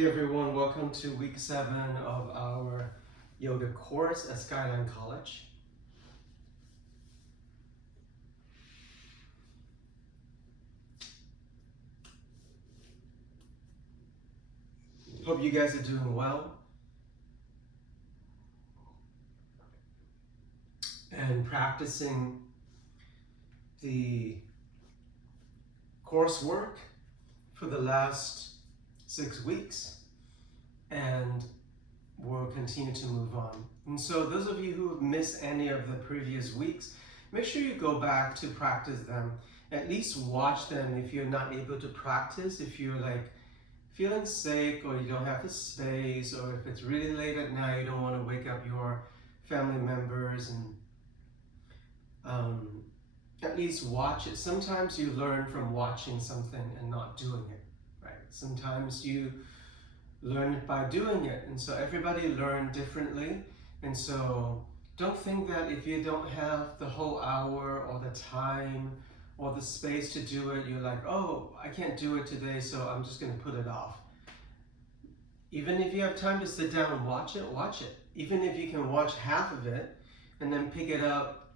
Hey everyone, welcome to week 7 of our yoga course at Skyline College. Hope you guys are doing well and practicing the coursework for the last 6 weeks, and we'll continue to move on. And so those of you who have missed any of the previous weeks, make sure you go back to practice them. At least watch them if you're not able to practice, if you're like feeling sick or you don't have the space, or if it's really late at night, you don't want to wake up your family members, and at least watch it. Sometimes you learn from watching something and not doing it, right? Sometimes you learn it by doing it, and so everybody learns differently. And so don't think that if you don't have the whole hour or the time or the space to do it, you're like, oh, I can't do it today, so I'm just going to put it off. Even if you have time to sit down and watch it, watch it. Even if you can watch half of it and then pick it up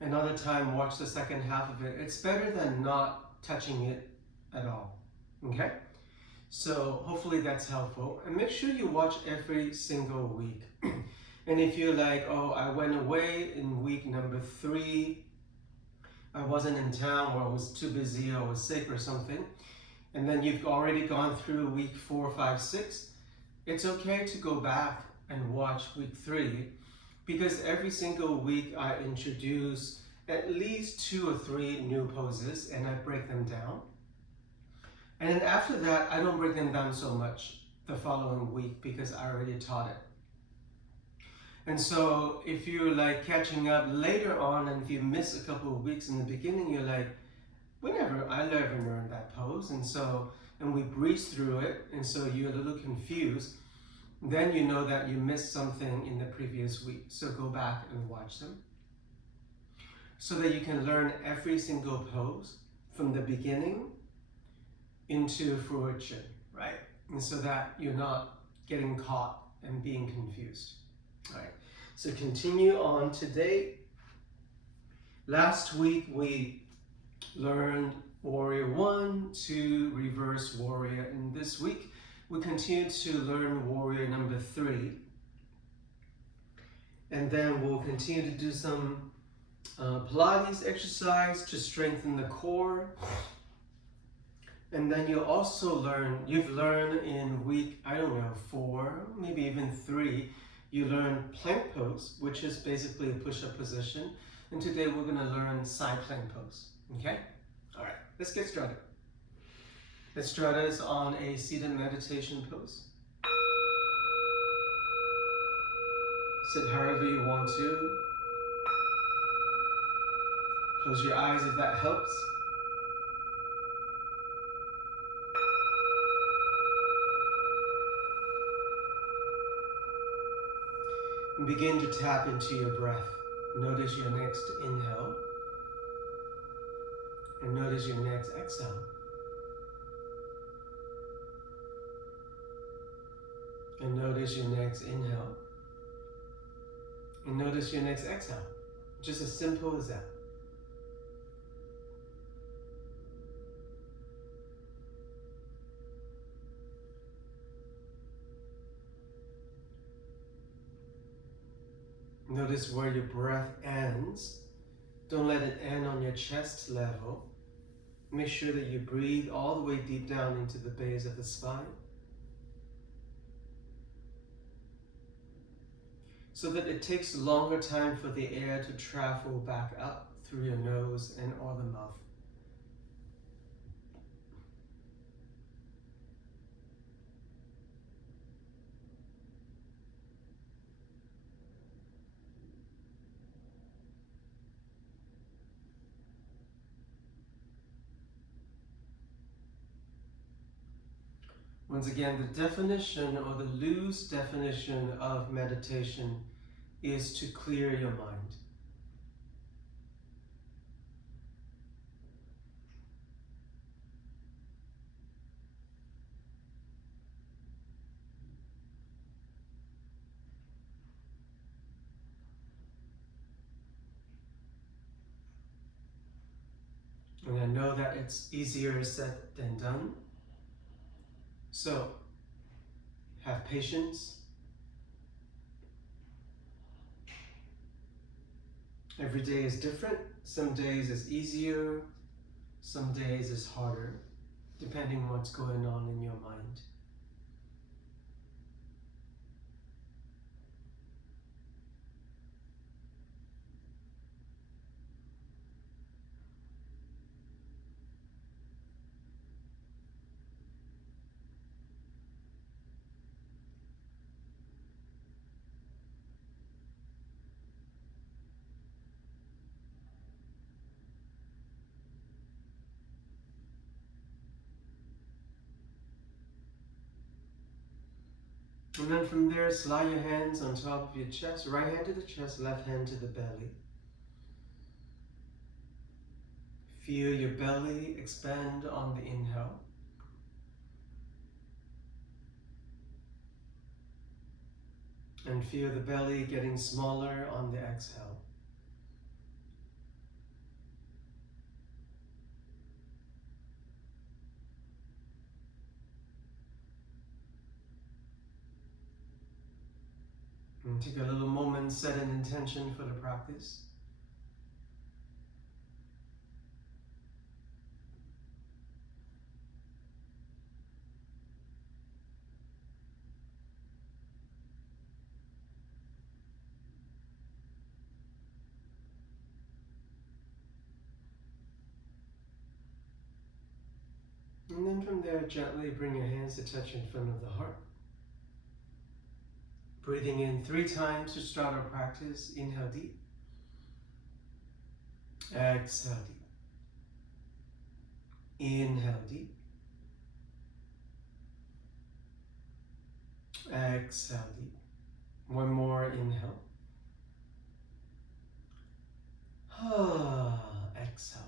another time, watch the second half of it, it's better than not touching it at all. Okay? So hopefully that's helpful. And make sure you watch every single week. And if you're like, oh, I went away in week number 3, I wasn't in town, or I was too busy, or I was sick or something, and then you've already gone through week 4, 5, 6, it's okay to go back and watch week 3, because every single week I introduce at least 2 or 3 new poses and I break them down. And then after that, I don't break them down so much the following week because I already taught it. And so if you're like catching up later on, and if you miss a couple of weeks in the beginning, you're like, I never learned that pose. And we breeze through it, and so you're a little confused. Then you know that you missed something in the previous week. So go back and watch them so that you can learn every single pose from the beginning into fruition, right? And so that you're not getting caught and being confused. All right, so continue on today. Last week we learned Warrior 1 to Reverse Warrior, and this week we continue to learn Warrior number 3. And then we'll continue to do some Pilates exercise to strengthen the core. And then you'll also you've learned in week, 4, maybe even 3, you learn plank pose, which is basically a push-up position. And today we're going to learn side plank pose, okay? All right, let's get started. Let's start us on a seated meditation pose. Sit however you want to. Close your eyes if that helps. And begin to tap into your breath. Notice your next inhale. And notice your next exhale. And notice your next inhale. And notice your next exhale. Just as simple as that. Notice where your breath ends. Don't let it end on your chest level. Make sure that you breathe all the way deep down into the base of the spine, so that it takes longer time for the air to travel back up through your nose and or the mouth. Once again, the definition or the loose definition of meditation is to clear your mind. that it's easier said than done. So, have patience. Every day is different. Some days is easier, some days is harder, depending on what's going on in your mind. And then from there, slide your hands on top of your chest, right hand to the chest, left hand to the belly. Feel your belly expand on the inhale. And feel the belly getting smaller on the exhale. And take a little moment, set an intention for the practice. And then from there, gently bring your hands to touch in front of the heart. Breathing in 3 times to start our practice. Inhale deep. Exhale deep. Inhale deep. Exhale deep. One more inhale. Exhale.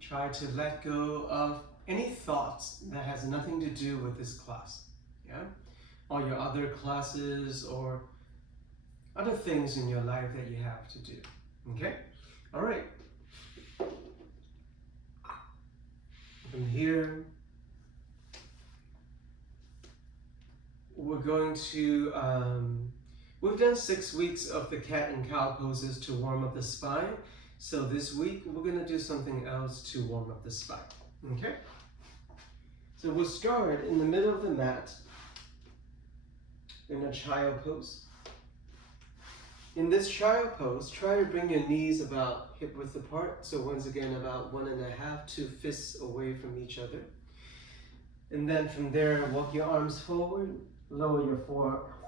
Try to let go of any thoughts that has nothing to do with this class. Yeah? Or your other classes or other things in your life that you have to do. Okay? All right. From here, we're going to, we've done 6 weeks of the cat and cow poses to warm up the spine. So this week, we're going to do something else to warm up the spine. Okay? So we'll start in the middle of the mat in a child pose. In this child pose, try to bring your knees about hip width apart. So once again, about 1.5 to 2 fists away from each other. And then from there, walk your arms forward, lower your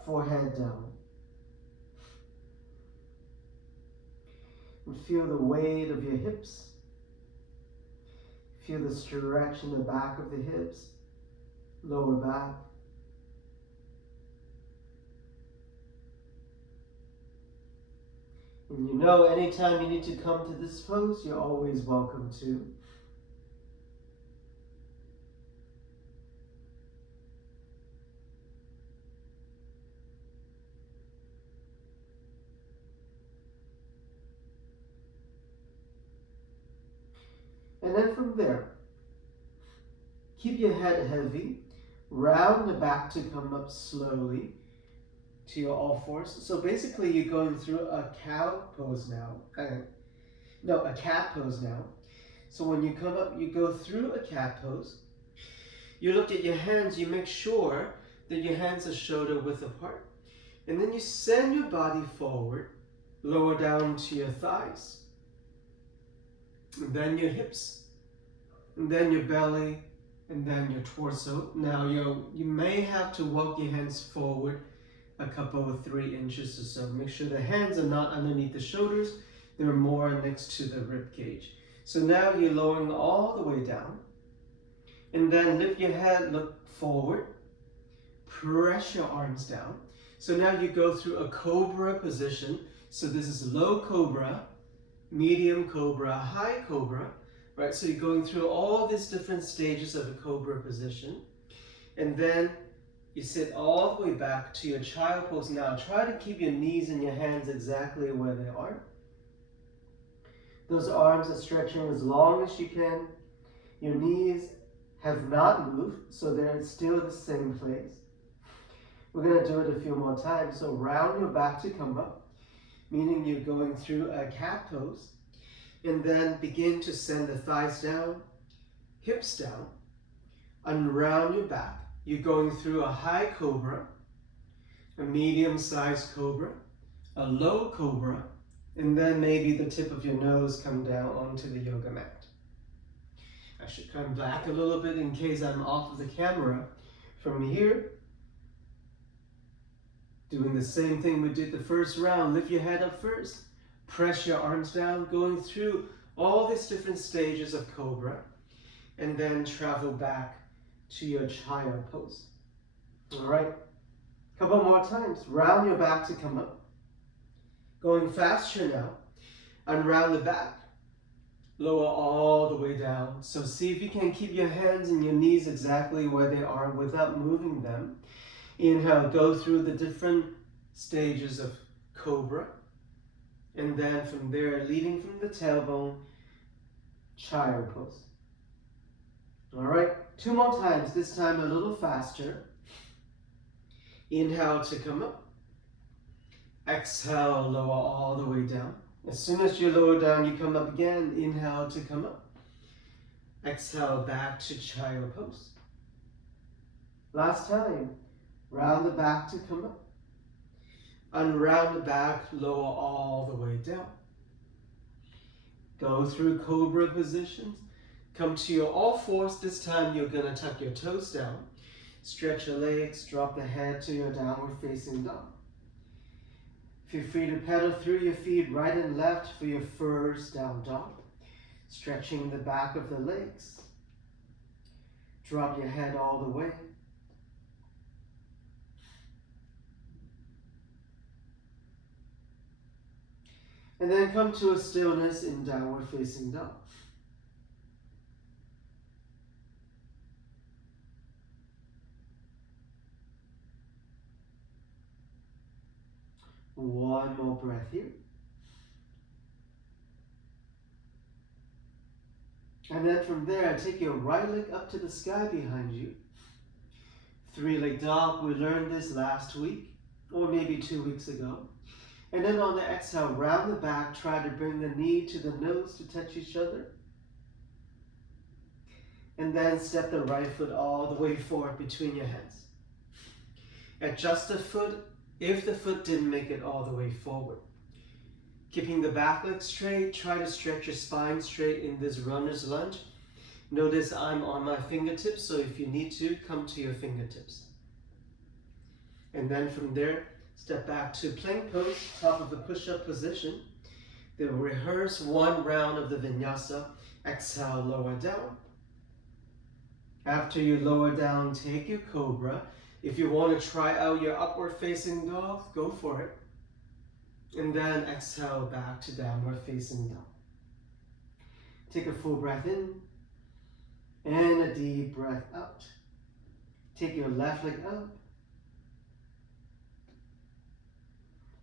forehead down. And feel the weight of your hips. Feel the stretch in the back of the hips, lower back. And you know, anytime you need to come to this pose, you're always welcome to. And then from there, keep your head heavy, round the back to come up slowly to your all fours. So basically you're going through a cow pose now. A cat pose now. So when you come up, you go through a cat pose. You look at your hands, you make sure that your hands are shoulder width apart. And then you send your body forward, lower down to your thighs. And then your hips, and then your belly, and then your torso. Now you may have to walk your hands forward a couple of 3 inches or so. Make sure the hands are not underneath the shoulders, they're more next to the rib cage. So now you're lowering all the way down, and then lift your head, look forward, press your arms down. So now you go through a cobra position. So this is low cobra, medium cobra, high cobra, right? So you're going through all these different stages of a cobra position. And then you sit all the way back to your child pose. Now try to keep your knees and your hands exactly where they are. Those arms are stretching as long as you can. Your knees have not moved, so they're still in the same place. We're going to do it a few more times. So round your back to come up, meaning you're going through a cat pose. And then begin to send the thighs down, hips down, unround your back. You're going through a high cobra, a medium-sized cobra, a low cobra, and then maybe the tip of your nose come down onto the yoga mat. I should come back a little bit in case I'm off of the camera. From here, doing the same thing we did the first round. Lift your head up first. Press your arms down, going through all these different stages of cobra, and then travel back to your child pose. All right, couple more times. Round your back to come up. Going faster now. Unround the back. Lower all the way down. So see if you can keep your hands and your knees exactly where they are without moving them. Inhale, go through the different stages of cobra. And then from there, leading from the tailbone, child pose. All right, 2 more times, this time a little faster. Inhale to come up. Exhale, lower all the way down. As soon as you lower down, you come up again. Inhale to come up. Exhale, back to child pose. Last time, round the back to come up. Unround the back, lower all the way down. Go through cobra positions. Come to your all fours. This time you're going to tuck your toes down. Stretch your legs, drop the head to your downward facing dog. Feel free to pedal through your feet right and left for your first down dog. Stretching the back of the legs. Drop your head all the way. And then come to a stillness in downward facing dog. One more breath here. And then from there, take your right leg up to the sky behind you. 3-leg dog, we learned this last week, or maybe 2 weeks ago. And then on the exhale, round the back, try to bring the knee to the nose to touch each other. And then step the right foot all the way forward between your hands. Adjust the foot if the foot didn't make it all the way forward. Keeping the back leg straight, try to stretch your spine straight in this runner's lunge. Notice I'm on my fingertips, so if you need to, come to your fingertips. And then from there, step back to plank pose, top of the push-up position. Then rehearse 1 round of the vinyasa. Exhale, lower down. After you lower down, take your cobra. If you want to try out your upward facing dog, go for it. And then exhale back to downward facing dog. Take a full breath in and a deep breath out. Take your left leg up.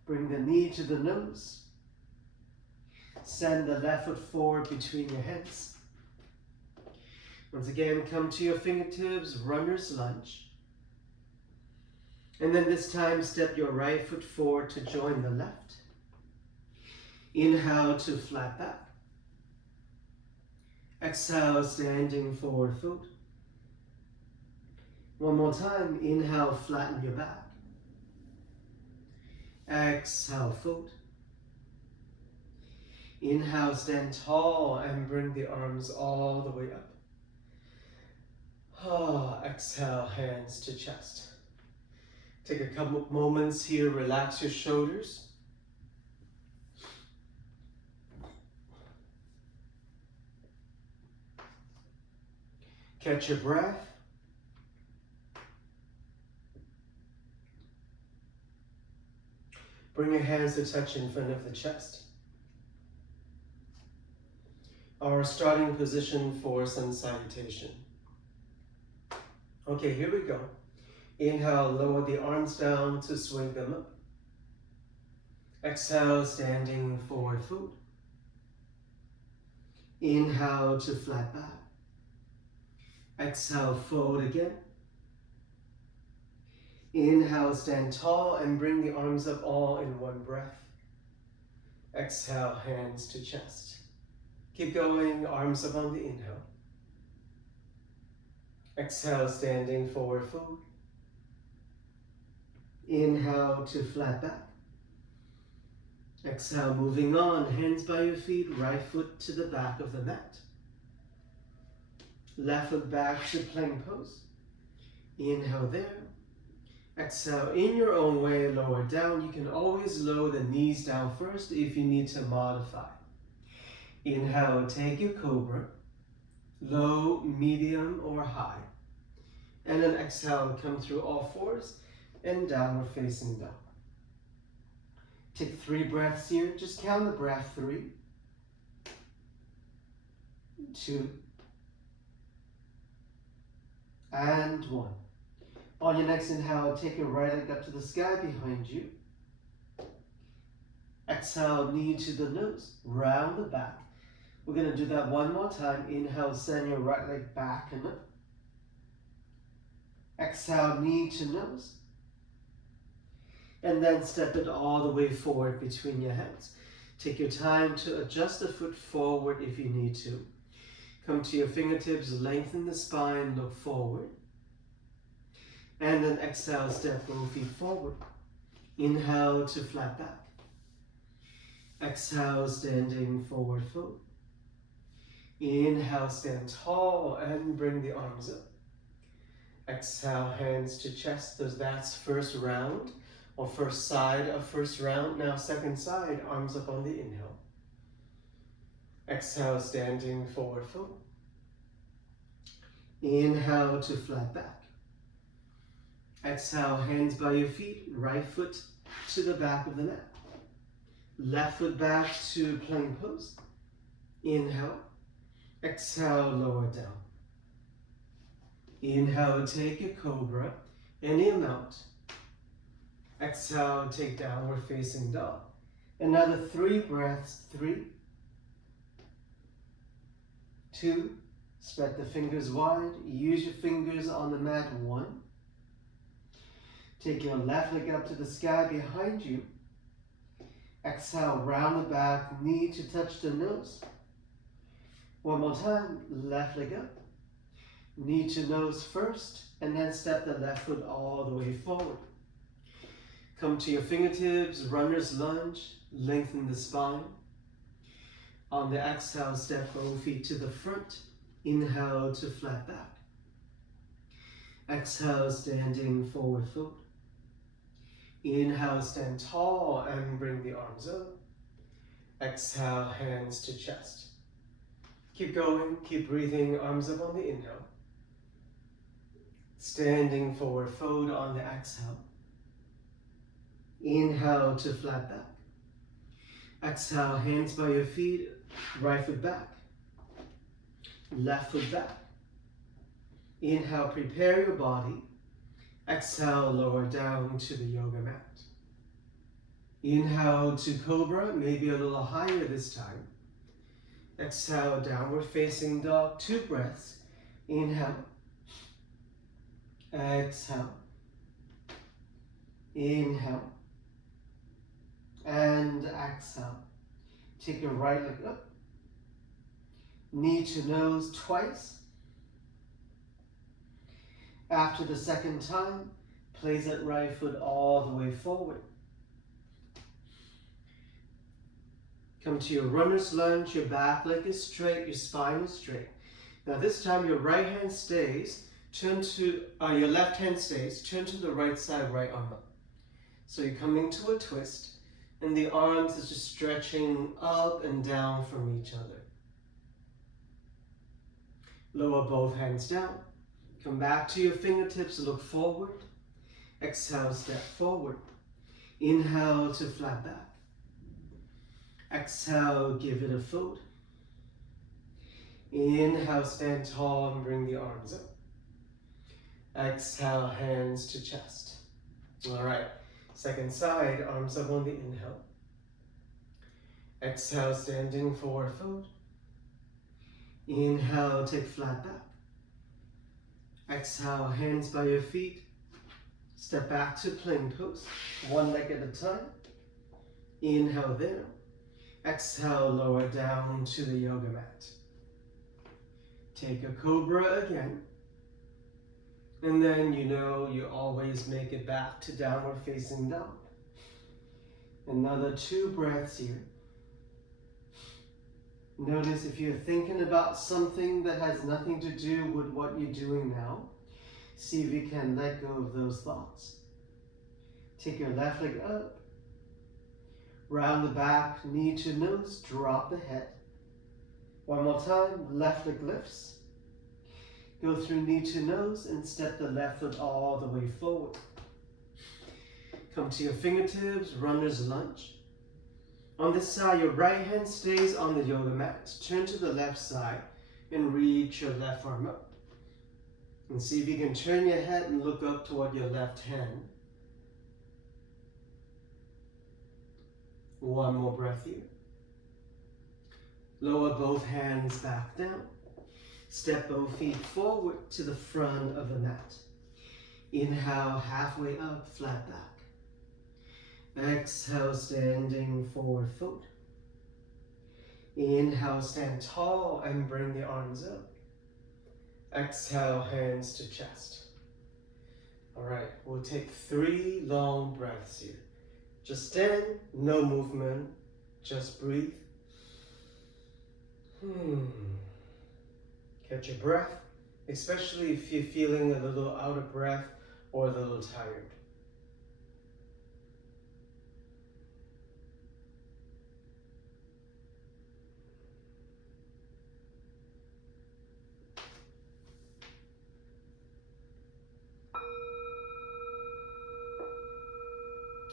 Bring the knee to the nose. Send the left foot forward between your hands. Once again, come to your fingertips, runner's lunge. And then this time, step your right foot forward to join the left. Inhale to flat back. Exhale, standing forward fold. One more time, inhale, flatten your back. Exhale, fold. Inhale, stand tall and bring the arms all the way up. Exhale, hands to chest. Take a couple moments here, relax your shoulders. Catch your breath. Bring your hands to touch in front of the chest. Our starting position for sun salutation. Okay, here we go. Inhale, lower the arms down to swing them up. Exhale, standing forward fold. Inhale to flat back. Exhale, fold again. Inhale, stand tall and bring the arms up all in one breath. Exhale, hands to chest. Keep going, arms up on the inhale. Exhale, standing forward fold. Inhale to flat back. Exhale, moving on, hands by your feet, right foot to the back of the mat. Left foot back to plank pose. Inhale there. Exhale, in your own way, lower down. You can always lower the knees down first if you need to modify. Inhale, take your cobra, low, medium, or high. And then exhale, come through all fours and downward facing dog. Take 3 breaths here. Just count the breath. 3, 2, and 1. On your next inhale, take your right leg up to the sky behind you. Exhale, knee to the nose, round the back. We're going to do that one more time. Inhale, send your right leg back and up. Exhale, knee to nose. And then step it all the way forward between your hands. Take your time to adjust the foot forward if you need to. Come to your fingertips, lengthen the spine, look forward. And then exhale, step both feet forward. Inhale to flat back. Exhale, standing forward fold. Inhale, stand tall and bring the arms up. Exhale, hands to chest. That's first round or first side of first round. Now second side, arms up on the inhale. Exhale, standing forward fold. Inhale to flat back. Exhale, hands by your feet, right foot to the back of the mat. Left foot back to plank pose. Inhale. Exhale, lower down. Inhale, take your cobra, any amount. Exhale, take downward facing dog. Another 3 breaths. 3, 2, spread the fingers wide. Use your fingers on the mat. 1. Take your left leg up to the sky behind you. Exhale, round the back, knee to touch the nose. One more time, left leg up. Knee to nose first, and then step the left foot all the way forward. Come to your fingertips, runner's lunge, lengthen the spine. On the exhale, step both feet to the front. Inhale to flat back. Exhale, standing forward fold. Inhale, stand tall and bring the arms up. Exhale, hands to chest. Keep going, keep breathing, arms up on the inhale. Standing forward fold on the exhale. Inhale to flat back. Exhale, hands by your feet, right foot back. Left foot back. Inhale, prepare your body. Exhale, lower down to the yoga mat. Inhale to cobra, maybe a little higher this time. Exhale, downward facing dog, 2 breaths. Inhale. Exhale. Inhale. And exhale. Take your right leg up. Knee to nose twice. After the second time, place that right foot all the way forward. Come to your runner's lunge, your back leg is straight, your spine is straight. Now this time your right hand stays, your left hand stays, turn to the right side, right arm up. So you're coming to a twist, and the arms is just stretching up and down from each other. Lower both hands down. Come back to your fingertips, look forward. Exhale, step forward. Inhale to flat back. Exhale, give it a fold. Inhale, stand tall and bring the arms up. Exhale, hands to chest. All right, second side, arms up on the inhale. Exhale, standing forward fold. Inhale, take flat back. Exhale, hands by your feet. Step back to plank pose, one leg at a time. Inhale there. Exhale, lower down to the yoga mat. Take a cobra again. And then you always make it back to downward facing dog. Another 2 breaths here. Notice if you're thinking about something that has nothing to do with what you're doing now, see if you can let go of those thoughts. Take your left leg up, round the back, knee to nose, drop the head. One more time, left leg lifts. Go through knee to nose and step the left foot all the way forward. Come to your fingertips, runner's lunge. On this side, your right hand stays on the yoga mat. Turn to the left side and reach your left arm up. And see if you can turn your head and look up toward your left hand. One more breath here. Lower both hands back down. Step both feet forward to the front of the mat. Inhale, halfway up, flat back. Exhale, standing forward fold. Inhale, stand tall and bring the arms up. Exhale, hands to chest. All right, we'll take 3 long breaths here. Just stand, no movement, just breathe. Catch your breath, especially if you're feeling a little out of breath or a little tired.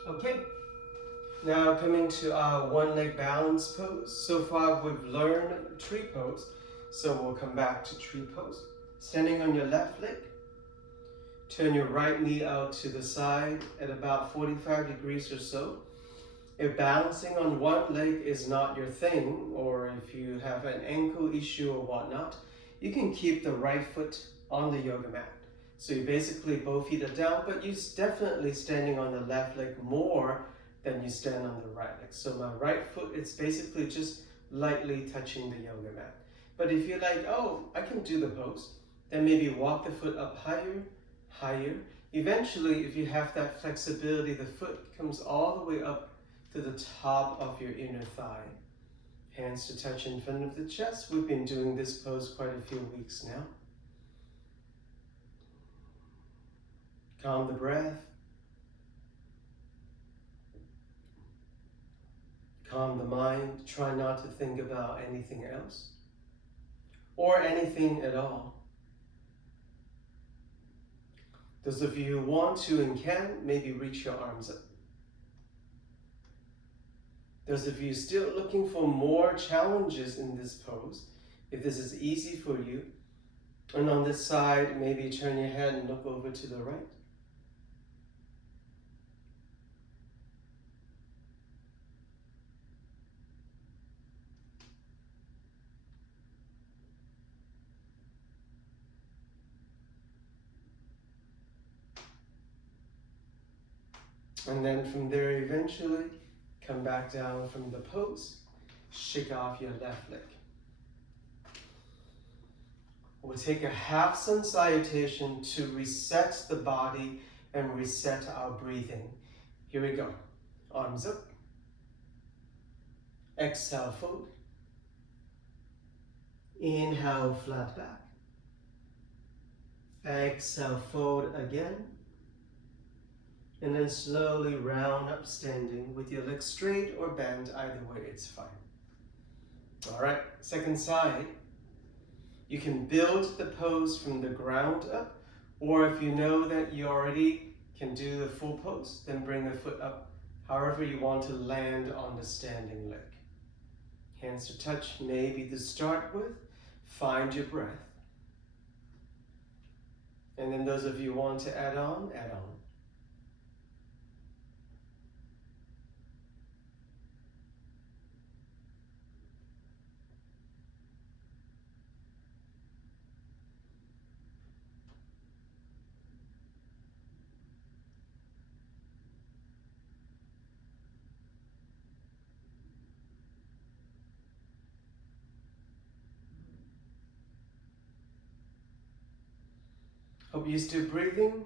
Okay, now coming to our one leg balance pose. So far we've learned tree pose, so we'll come back to tree pose. Standing on your left leg, turn your right knee out to the side at about 45 degrees or so. If balancing on one leg is not your thing, or if you have an ankle issue or whatnot, you can keep the right foot on the yoga mat. So you basically both feet are down, but you're definitely standing on the left leg more than you stand on the right leg. So my right foot is basically just lightly touching the yoga mat. But if you're like, oh, I can do the pose, then maybe walk the foot up higher, higher. Eventually, if you have that flexibility, the foot comes all the way up to the top of your inner thigh. Hands to touch in front of the chest. We've been doing this pose quite a few weeks now. Calm the breath. Calm the mind. Try not to think about anything else or anything at all. Those of you who want to and can, maybe reach your arms up. Those of you still looking for more challenges in this pose, if this is easy for you, and on this side, maybe turn your head and look over to the right. And then from there, eventually, come back down from the pose, shake off your left leg. We'll take a half sun salutation to reset the body and reset our breathing. Here we go. Arms up. Exhale, fold. Inhale, flat back. Exhale, fold again. And then slowly round up standing with your legs straight or bent. Either way, it's fine. All right, second side. You can build the pose from the ground up, or if you know that you already can do the full pose, then bring the foot up however you want to land on the standing leg. Hands to touch, maybe to start with. Find your breath. And then those of you who want to add on, add on. Hope you're still breathing.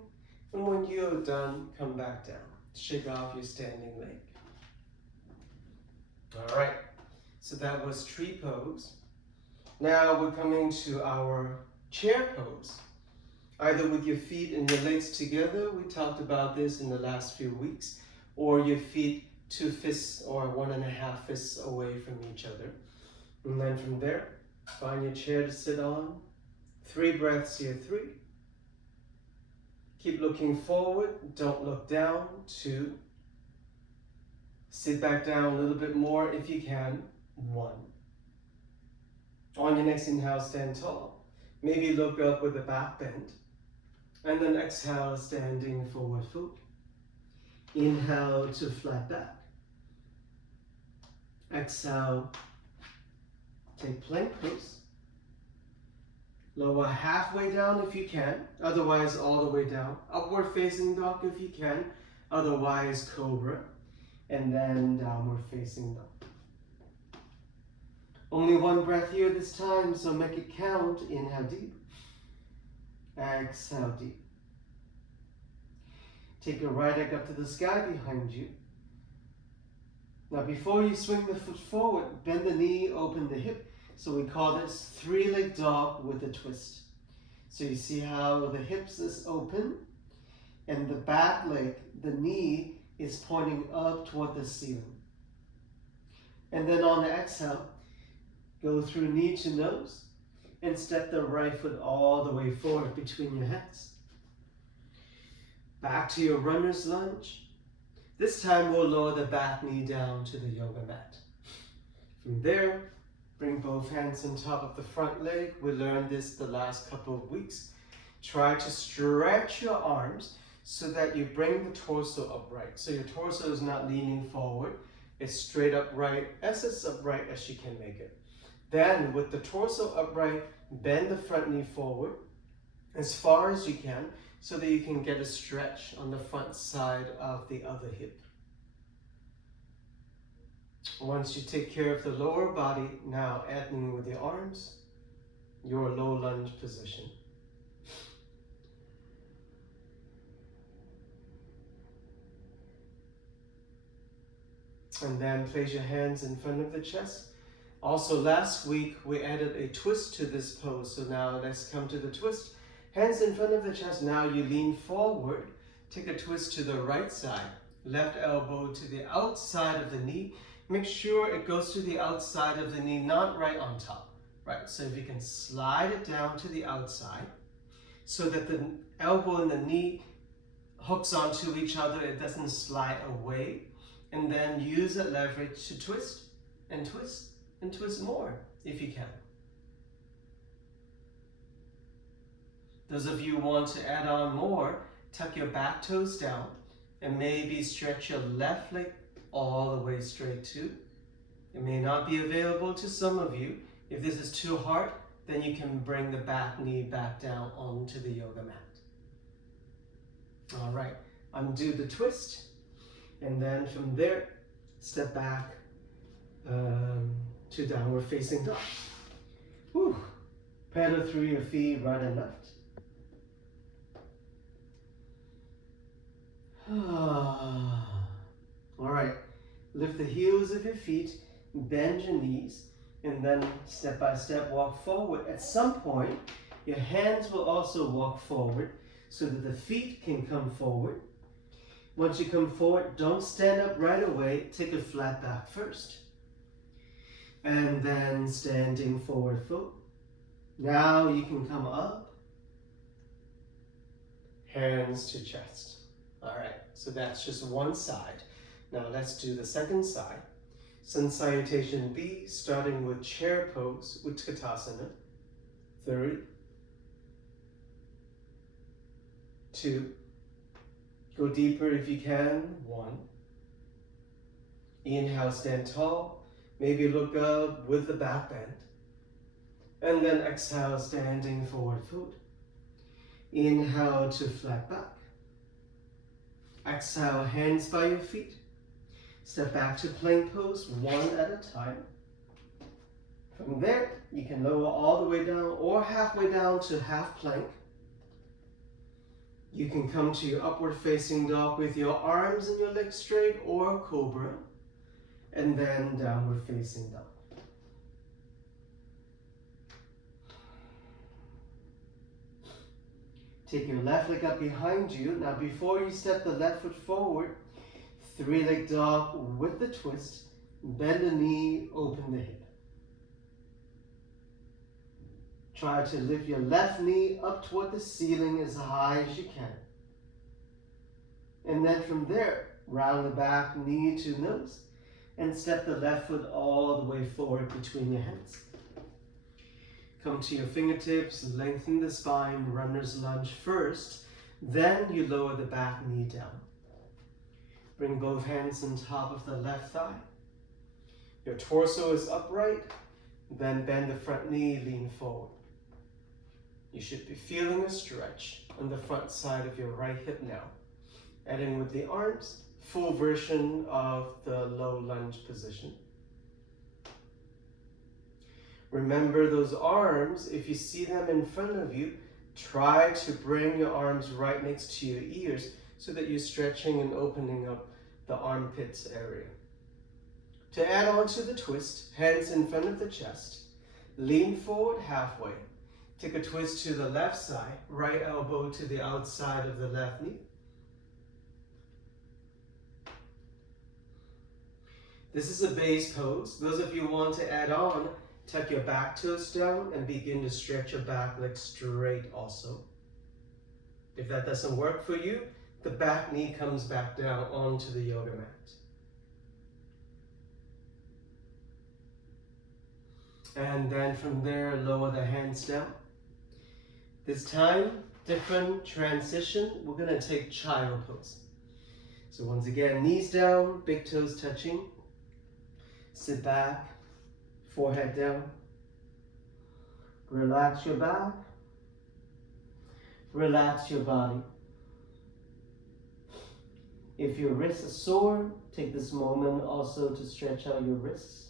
And when you're done, come back down. Shake off your standing leg. All right, so that was tree pose. Now we're coming to our chair pose. Either with your feet and your legs together, we talked about this in the last few weeks, or your feet 2 fists or 1.5 fists away from each other. And then from there, find your chair to sit on. 3 breaths here, 3. Keep looking forward, don't look down, 2. Sit back down a little bit more if you can, 1. On your next inhale, stand tall. Maybe look up with a back bend. And then exhale, standing forward fold. Inhale to flat back. Exhale, take plank pose. Lower halfway down if you can, otherwise all the way down. Upward facing dog if you can, otherwise cobra. And then downward facing dog. Only 1 breath here this time, so make it count. Inhale deep. Exhale deep. Take your right leg up to the sky behind you. Now before you swing the foot forward, bend the knee, open the hip. So we call this 3-leg dog with a twist. So you see how the hips is open and the back leg, the knee, is pointing up toward the ceiling. And then on the exhale, go through knee to nose and step the right foot all the way forward between your hands. Back to your runner's lunge. This time we'll lower the back knee down to the yoga mat. From there, bring both hands on top of the front leg. We learned this the last couple of weeks. Try to stretch your arms so that you bring the torso upright. So your torso is not leaning forward. It's straight upright, as upright as you can make it. Then with the torso upright, bend the front knee forward as far as you can so that you can get a stretch on the front side of the other hip. Once you take care of the lower body, now adding with your arms, your low lunge position. And then place your hands in front of the chest. Also last week we added a twist to this pose, so now let's come to the twist. Hands in front of the chest, now you lean forward, take a twist to the right side. Left elbow to the outside of the knee. Make sure it goes to the outside of the knee, not right on top. Right, so if you can slide it down to the outside so that the elbow and the knee hooks onto each other, it doesn't slide away. And then use that leverage to twist and twist and twist more if you can. Those of you who want to add on more, tuck your back toes down and maybe stretch your left leg all the way straight too. It may not be available to some of you. If this is too hard, then you can bring the back knee back down onto the yoga mat. All right, undo the twist. And then from there, step back to downward facing dog. Whew. Pedal through your feet, right and left. All right, lift the heels of your feet, bend your knees, and then step by step walk forward. At some point, your hands will also walk forward so that the feet can come forward. Once you come forward, don't stand up right away. Take a flat back first. And then standing forward fold. Now you can come up. Hands to chest. All right, so that's just one side. Now let's do the second side. Sun Salutation B, starting with chair pose, Utkatasana. 3, 2, go deeper if you can, 1. Inhale, stand tall. Maybe look up with the back bend. And then exhale, standing forward fold. Inhale to flat back. Exhale, hands by your feet. Step back to plank pose, 1 at a time. From there, you can lower all the way down or halfway down to half plank. You can come to your upward facing dog with your arms and your legs straight, or cobra, and then downward facing dog. Take your left leg up behind you. Now before you step the left foot forward, three-leg dog with the twist. Bend the knee, open the hip. Try to lift your left knee up toward the ceiling as high as you can. And then from there, round the back, knee to nose, and step the left foot all the way forward between your hands. Come to your fingertips, lengthen the spine, runner's lunge first, then you lower the back knee down. Bring both hands on top of the left thigh. Your torso is upright, then bend the front knee, lean forward. You should be feeling a stretch on the front side of your right hip now. Adding with the arms, full version of the low lunge position. Remember those arms, if you see them in front of you, try to bring your arms right next to your ears so that you're stretching and opening up the armpits area. To add on to the twist, hands in front of the chest, lean forward halfway. Take a twist to the left side, right elbow to the outside of the left knee. This is a base pose. Those of you who want to add on, tuck your back toes down and begin to stretch your back leg straight also. If that doesn't work for you, the back knee comes back down onto the yoga mat. And then from there, lower the hands down. This time, different transition. We're gonna take child pose. So once again, knees down, big toes touching. Sit back, forehead down. Relax your back. Relax your body. If your wrists are sore, take this moment also to stretch out your wrists.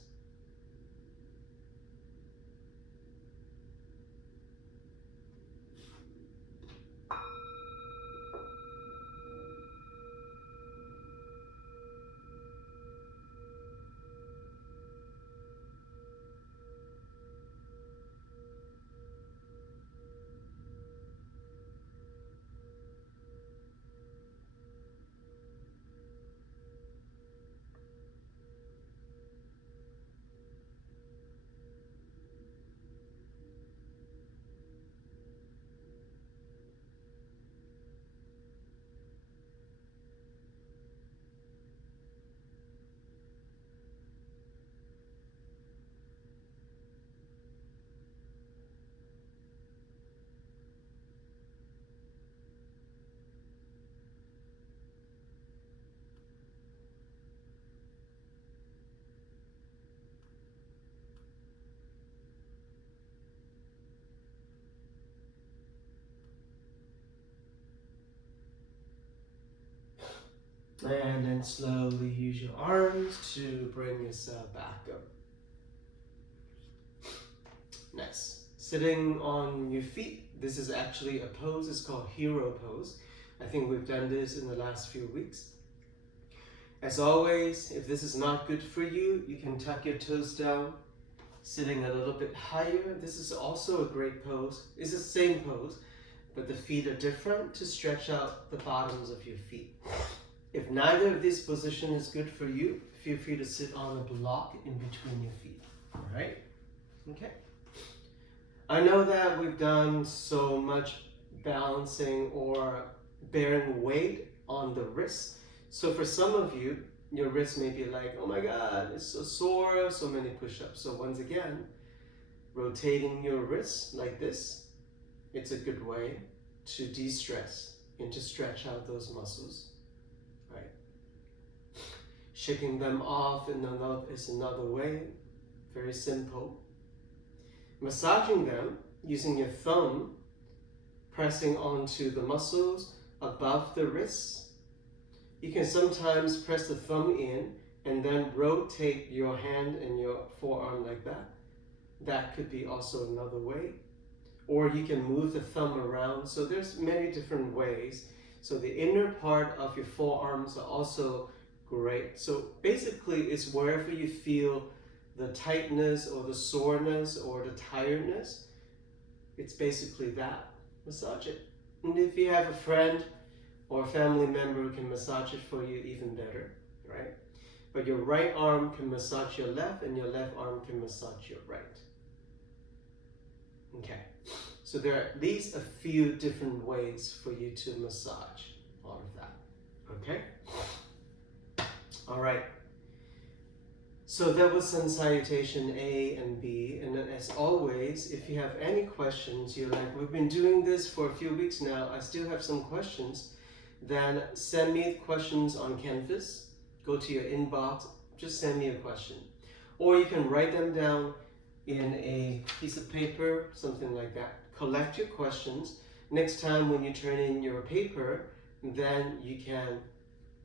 And then slowly use your arms to bring yourself back up. Next, sitting on your feet. This is actually a pose, it's called hero pose. I think we've done this in the last few weeks. As always, if this is not good for you, you can tuck your toes down, sitting a little bit higher. This is also a great pose. It's the same pose, but the feet are different to stretch out the bottoms of your feet. If neither of these positions is good for you, feel free to sit on a block in between your feet. All right? Okay. I know that we've done so much balancing or bearing weight on the wrists. So for some of you, your wrists may be like, oh my God, it's so sore, so many push-ups. So once again, rotating your wrists like this, it's a good way to de-stress and to stretch out those muscles. Shaking them off is another way, very simple. Massaging them using your thumb, pressing onto the muscles above the wrists. You can sometimes press the thumb in and then rotate your hand and your forearm like that. That could be also another way. Or you can move the thumb around. So there's many different ways So the inner part of your forearms are also great. So basically it's wherever you feel the tightness or the soreness or the tiredness, it's basically that. Massage it. And if you have a friend or a family member who can massage it for you, even better, right? But your right arm can massage your left and your left arm can massage your right. Okay, so there are at least a few different ways for you to massage all of that, okay? All right, so that was Sun Salutation A and B, and then as always, if you have any questions, you're like, we've been doing this for a few weeks now, I still have some questions, then send me questions on Canvas, go to your inbox, just send me a question. Or you can write them down in a piece of paper, something like that. Collect your questions. Next time when you turn in your paper, then you can,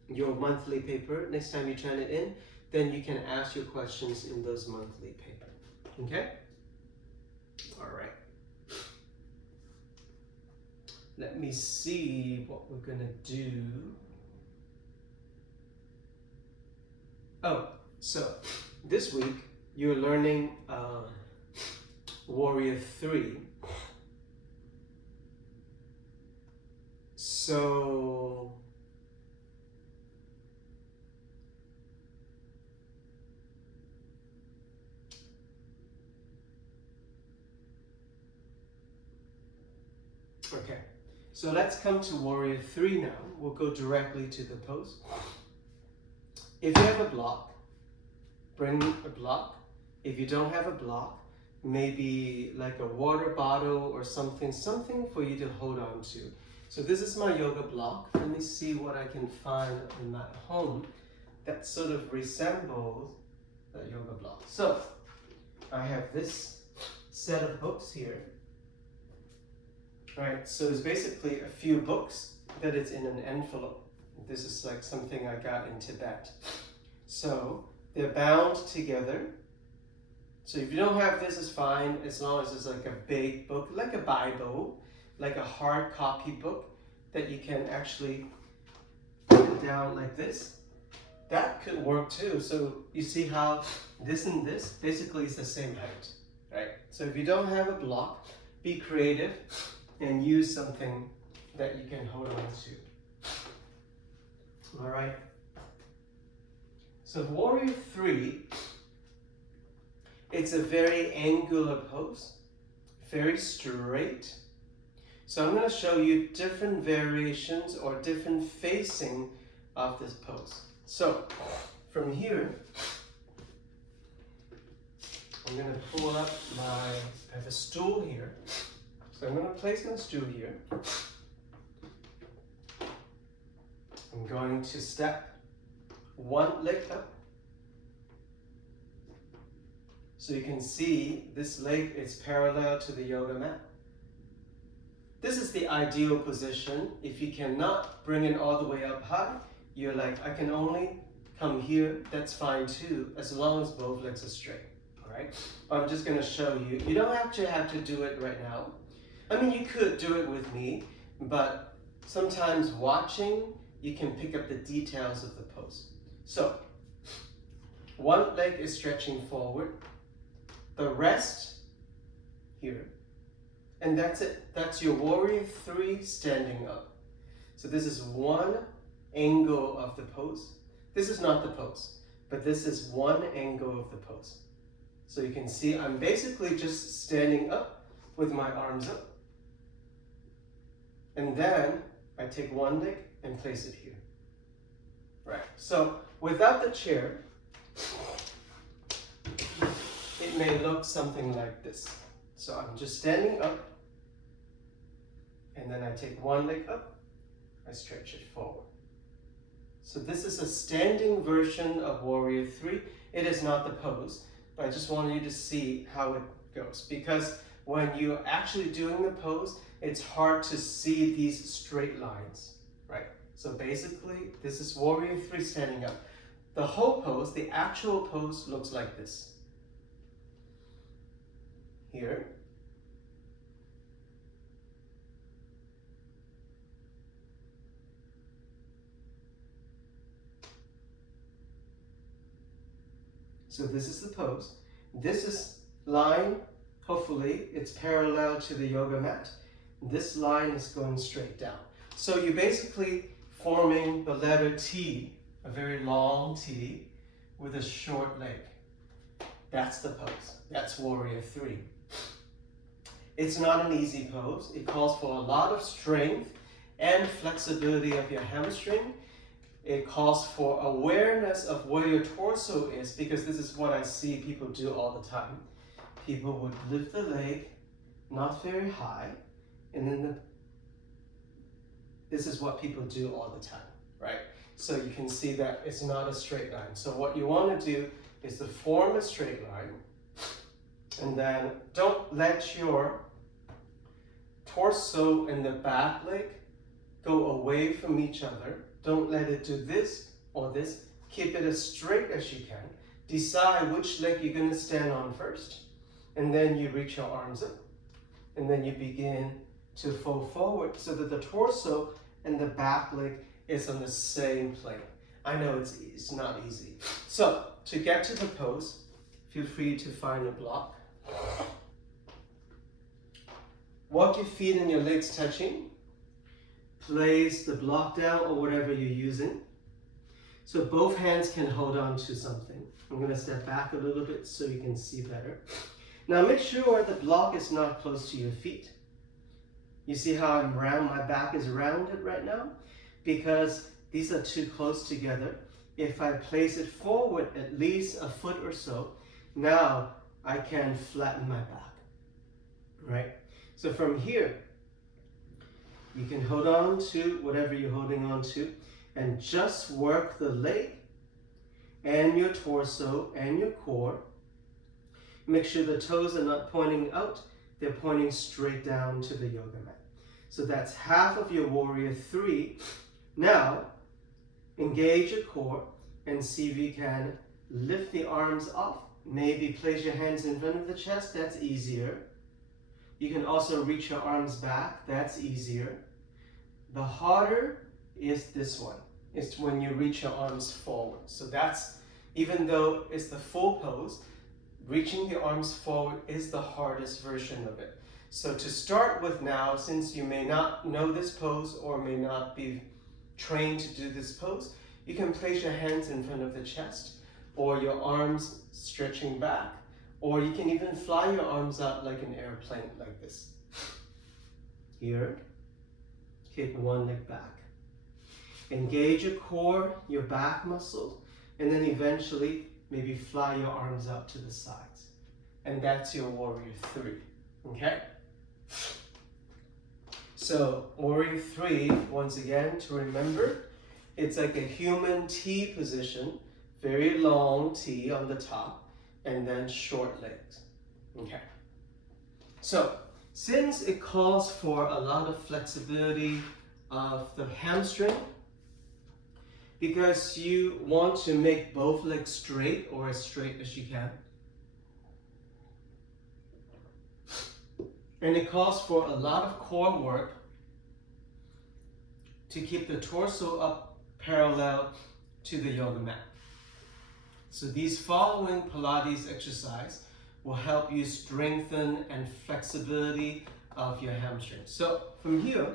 your monthly paper, next time you turn it in, then you can ask your questions in those monthly paper. Okay? All right. Let me see what we're gonna do. Oh, so this week you're learning Warrior 3. So okay, so let's come to Warrior 3 now. We'll go directly to the pose. If you have a block, bring a block. If you don't have a block, maybe like a water bottle or something for you to hold on to. So this is my yoga block. Let me see what I can find in my home that sort of resembles that yoga block. So I have this set of books here. Right, so it's basically a few books that it's in an envelope. This is like something I got in Tibet. So they're bound together. So if you don't have this, it's fine, as long as it's like a big book, like a Bible, like a hard copy book that you can actually put it down like this. That could work too. So you see how this and this basically is the same height, right? So if you don't have a block, be creative and use something that you can hold on to. All right. So Warrior 3, it's a very angular pose, very straight. So I'm going to show you different variations or different facing of this pose. So from here, I'm going to pull up I have a stool here. So I'm going to place my stool here. I'm going to step one leg up. So you can see this leg is parallel to the yoga mat. This is the ideal position. If you cannot bring it all the way up high, you're like, I can only come here, that's fine too, as long as both legs are straight, all right? I'm just gonna show you. You don't have to do it right now. I mean, you could do it with me, but sometimes watching, you can pick up the details of the pose. So, one leg is stretching forward, the rest here, and that's it. That's your Warrior 3 standing up. So this is one angle of the pose. This is not the pose, but this is one angle of the pose. So you can see I'm basically just standing up with my arms up. And then I take one leg and place it here. Right, so without the chair, it may look something like this. So I'm just standing up, and then I take one leg up, I stretch it forward. So this is a standing version of Warrior 3. It is not the pose, but I just wanted you to see how it goes. Because when you're actually doing the pose, it's hard to see these straight lines, right? So basically, this is Warrior 3 standing up. The whole pose, the actual pose, looks like this. Here. So this is the pose. This is line, hopefully it's parallel to the yoga mat. This line is going straight down. So you're basically forming the letter T, a very long T with a short leg. That's the pose. That's warrior 3. It's not an easy pose. It calls for a lot of strength and flexibility of your hamstring. It calls for awareness of where your torso is, because this is what I see people do all the time. People would lift the leg not very high, and then this is what people do all the time, right? So you can see that it's not a straight line. So what you want to do is to form a straight line, and then don't let your torso and the back leg go away from each other. Don't let it do this or this. Keep it as straight as you can. Decide which leg you're going to stand on first, and then you reach your arms up, and then you begin to fold forward so that the torso and the back leg is on the same plane. I know it's not easy. So to get to the pose, feel free to find a block. Walk your feet and your legs touching. Place the block down or whatever you're using. So both hands can hold on to something. I'm going to step back a little bit so you can see better. Now make sure the block is not close to your feet. You see how I'm round, my back is rounded right now? Because these are too close together. If I place it forward at least a foot or so, now I can flatten my back, right? So from here, you can hold on to whatever you're holding on to and just work the leg and your torso and your core. Make sure the toes are not pointing out, they're pointing straight down to the yoga mat. So that's half of your warrior 3. Now, engage your core and see if you can lift the arms off. Maybe place your hands in front of the chest, that's easier. You can also reach your arms back, that's easier. The harder is this one. It's when you reach your arms forward. So that's, even though it's the full pose, reaching the arms forward is the hardest version of it. So to start with now, since you may not know this pose or may not be trained to do this pose, you can place your hands in front of the chest or your arms stretching back, or you can even fly your arms out like an airplane like this. Here, kick one leg back. Engage your core, your back muscles, and then eventually maybe fly your arms out to the sides. And that's your warrior 3, okay? So warrior 3, once again, to remember, it's like a human T position, very long T on the top, and then short legs, okay? So since it calls for a lot of flexibility of the hamstring, because you want to make both legs straight or as straight as you can, and it calls for a lot of core work to keep the torso up parallel to the yoga mat. So these following Pilates exercise will help you strengthen and flexibility of your hamstring. So from here,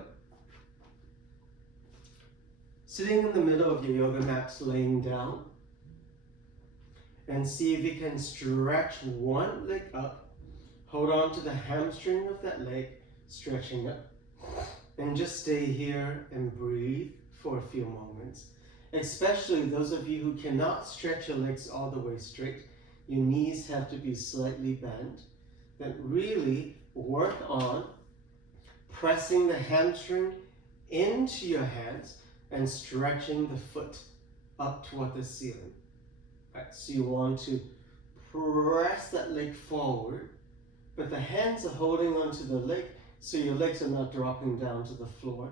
sitting in the middle of your yoga mat, laying down, and see if you can stretch one leg up. Hold on to the hamstring of that leg, stretching up. And just stay here and breathe for a few moments. Especially those of you who cannot stretch your legs all the way straight. Your knees have to be slightly bent. Then really work on pressing the hamstring into your hands and stretching the foot up toward the ceiling. Right, so you want to press that leg forward, but the hands are holding onto the leg, so your legs are not dropping down to the floor.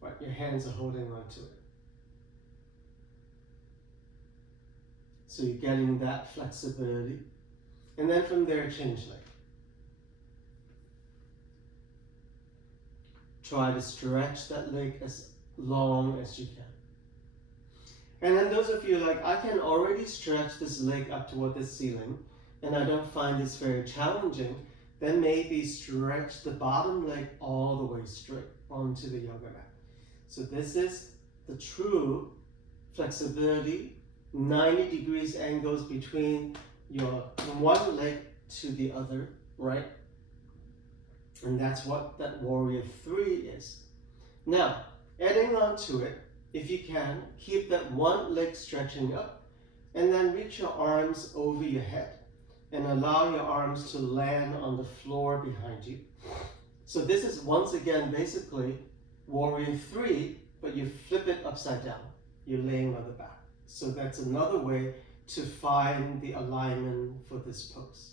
Right, your hands are holding onto it. So you're getting that flexibility. And then from there, change leg. Try to stretch that leg as long as you can. And then those of you like, I can already stretch this leg up toward the ceiling and I don't find this very challenging, then maybe stretch the bottom leg all the way straight onto the yoga mat. So this is the true flexibility, 90 degrees angles between your one leg to the other, right? And that's what that Warrior 3 is. Now, adding on to it, if you can, keep that one leg stretching up and then reach your arms over your head and allow your arms to land on the floor behind you. So this is once again basically Warrior 3, but you flip it upside down. You're laying on the back. So that's another way to find the alignment for this pose.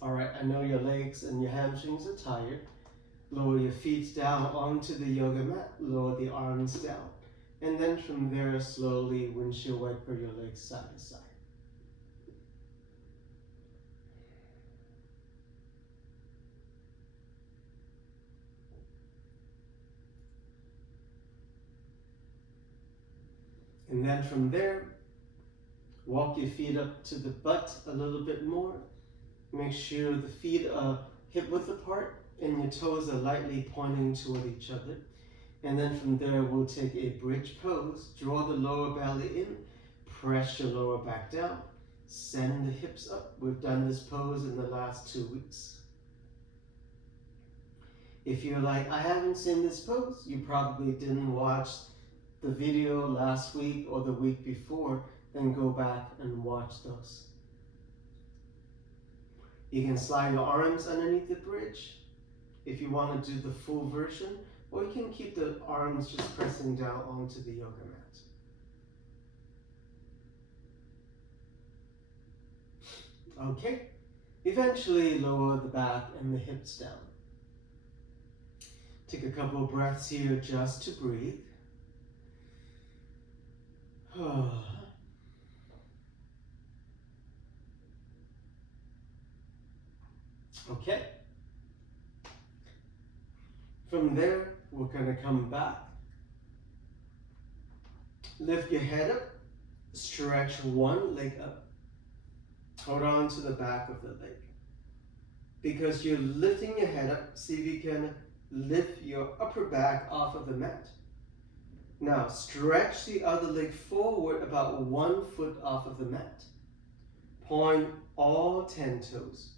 All right, I know your legs and your hamstrings are tired. Lower your feet down onto the yoga mat, lower the arms down. And then from there, slowly windshield wiper your legs side to side. And then from there, walk your feet up to the butt a little bit more. Make sure the feet are hip width apart and your toes are lightly pointing toward each other. And then from there, we'll take a bridge pose. Draw the lower belly in, press your lower back down, send the hips up. We've done this pose in the last 2 weeks. If you're like, I haven't seen this pose, you probably didn't watch the video last week or the week before, then go back and watch those. You can slide your arms underneath the bridge if you want to do the full version, or you can keep the arms just pressing down onto the yoga mat. Okay, eventually lower the back and the hips down. Take a couple of breaths here just to breathe. Okay. From there, we're going to come back. Lift your head up. Stretch one leg up. Hold on to the back of the leg. Because you're lifting your head up, see if you can lift your upper back off of the mat. Now, stretch the other leg forward about 1 foot off of the mat. Point all 10 toes.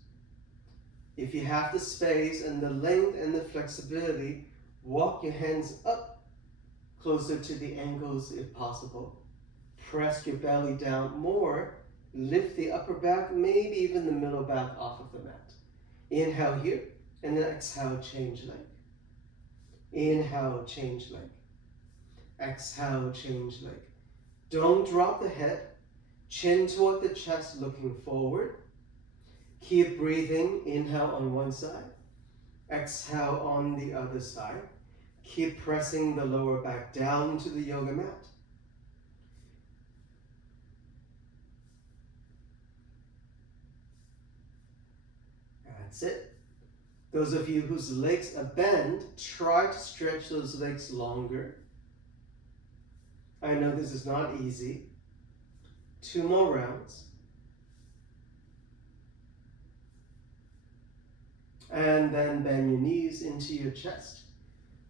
If you have the space and the length and the flexibility, walk your hands up closer to the ankles if possible. Press your belly down more. Lift the upper back, maybe even the middle back off of the mat. Inhale here, and then exhale, change leg. Inhale, change leg. Exhale, change leg. Don't drop the head. Chin toward the chest, looking forward. Keep breathing. Inhale on one side. Exhale on the other side. Keep pressing the lower back down to the yoga mat. That's it. Those of you whose legs are bent, try to stretch those legs longer. I know this is not easy. 2 more rounds. And then bend your knees into your chest.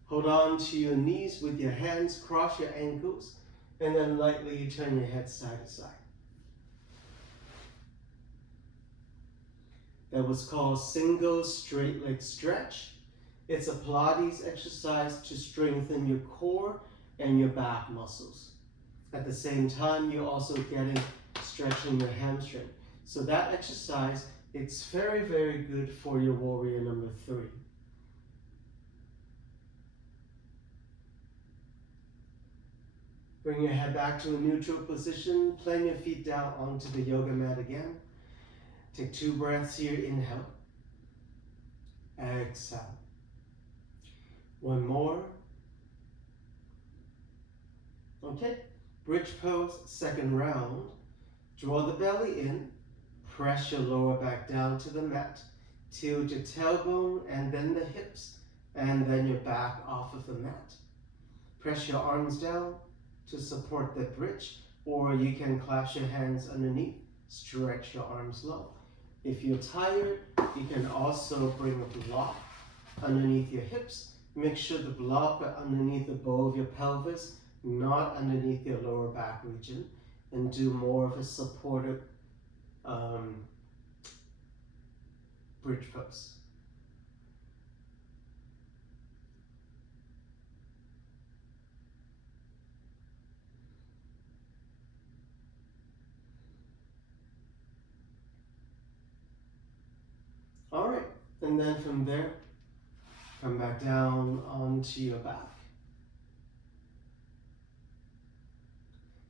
Hold on to your knees with your hands, cross your ankles, and then lightly turn your head side to side. That was called single straight leg stretch. It's a Pilates exercise to strengthen your core and your back muscles. At the same time, you're also stretching your hamstring. So that exercise, it's very, very good for your warrior number 3. Bring your head back to a neutral position, plant your feet down onto the yoga mat again. Take 2 breaths here, inhale. Exhale. 1 more. Okay, bridge pose, second round. Draw the belly in, press your lower back down to the mat, tilt your tailbone and then the hips, and then your back off of the mat. Press your arms down, to support the bridge, or you can clasp your hands underneath, stretch your arms long. If you're tired, you can also bring a block underneath your hips. Make sure the block are underneath the bow of your pelvis, not underneath your lower back region, and do more of a supportive bridge pose. All right, and then from there, come back down onto your back.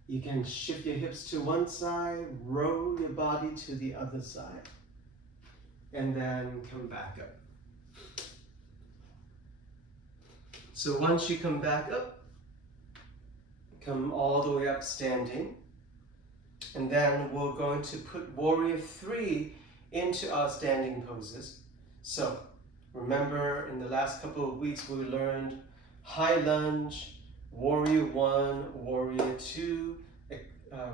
You can shift your hips to one side, roll your body to the other side, and then come back up. So once you come back up, come all the way up standing, and then we're going to put Warrior 3 into our standing poses. So remember, in the last couple of weeks we learned high lunge, Warrior 1, Warrior 2,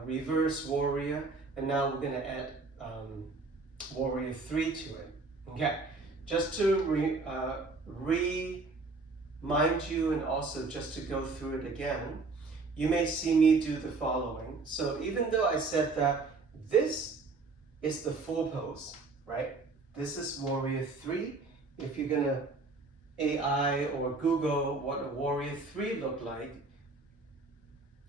reverse warrior, and now we're going to add Warrior 3 to it. Okay, just to remind you, and also just to go through it again, you may see me do the following. So even though I said that this is the full pose, right? This is Warrior 3. If you're going to AI or Google what a Warrior 3 looked like,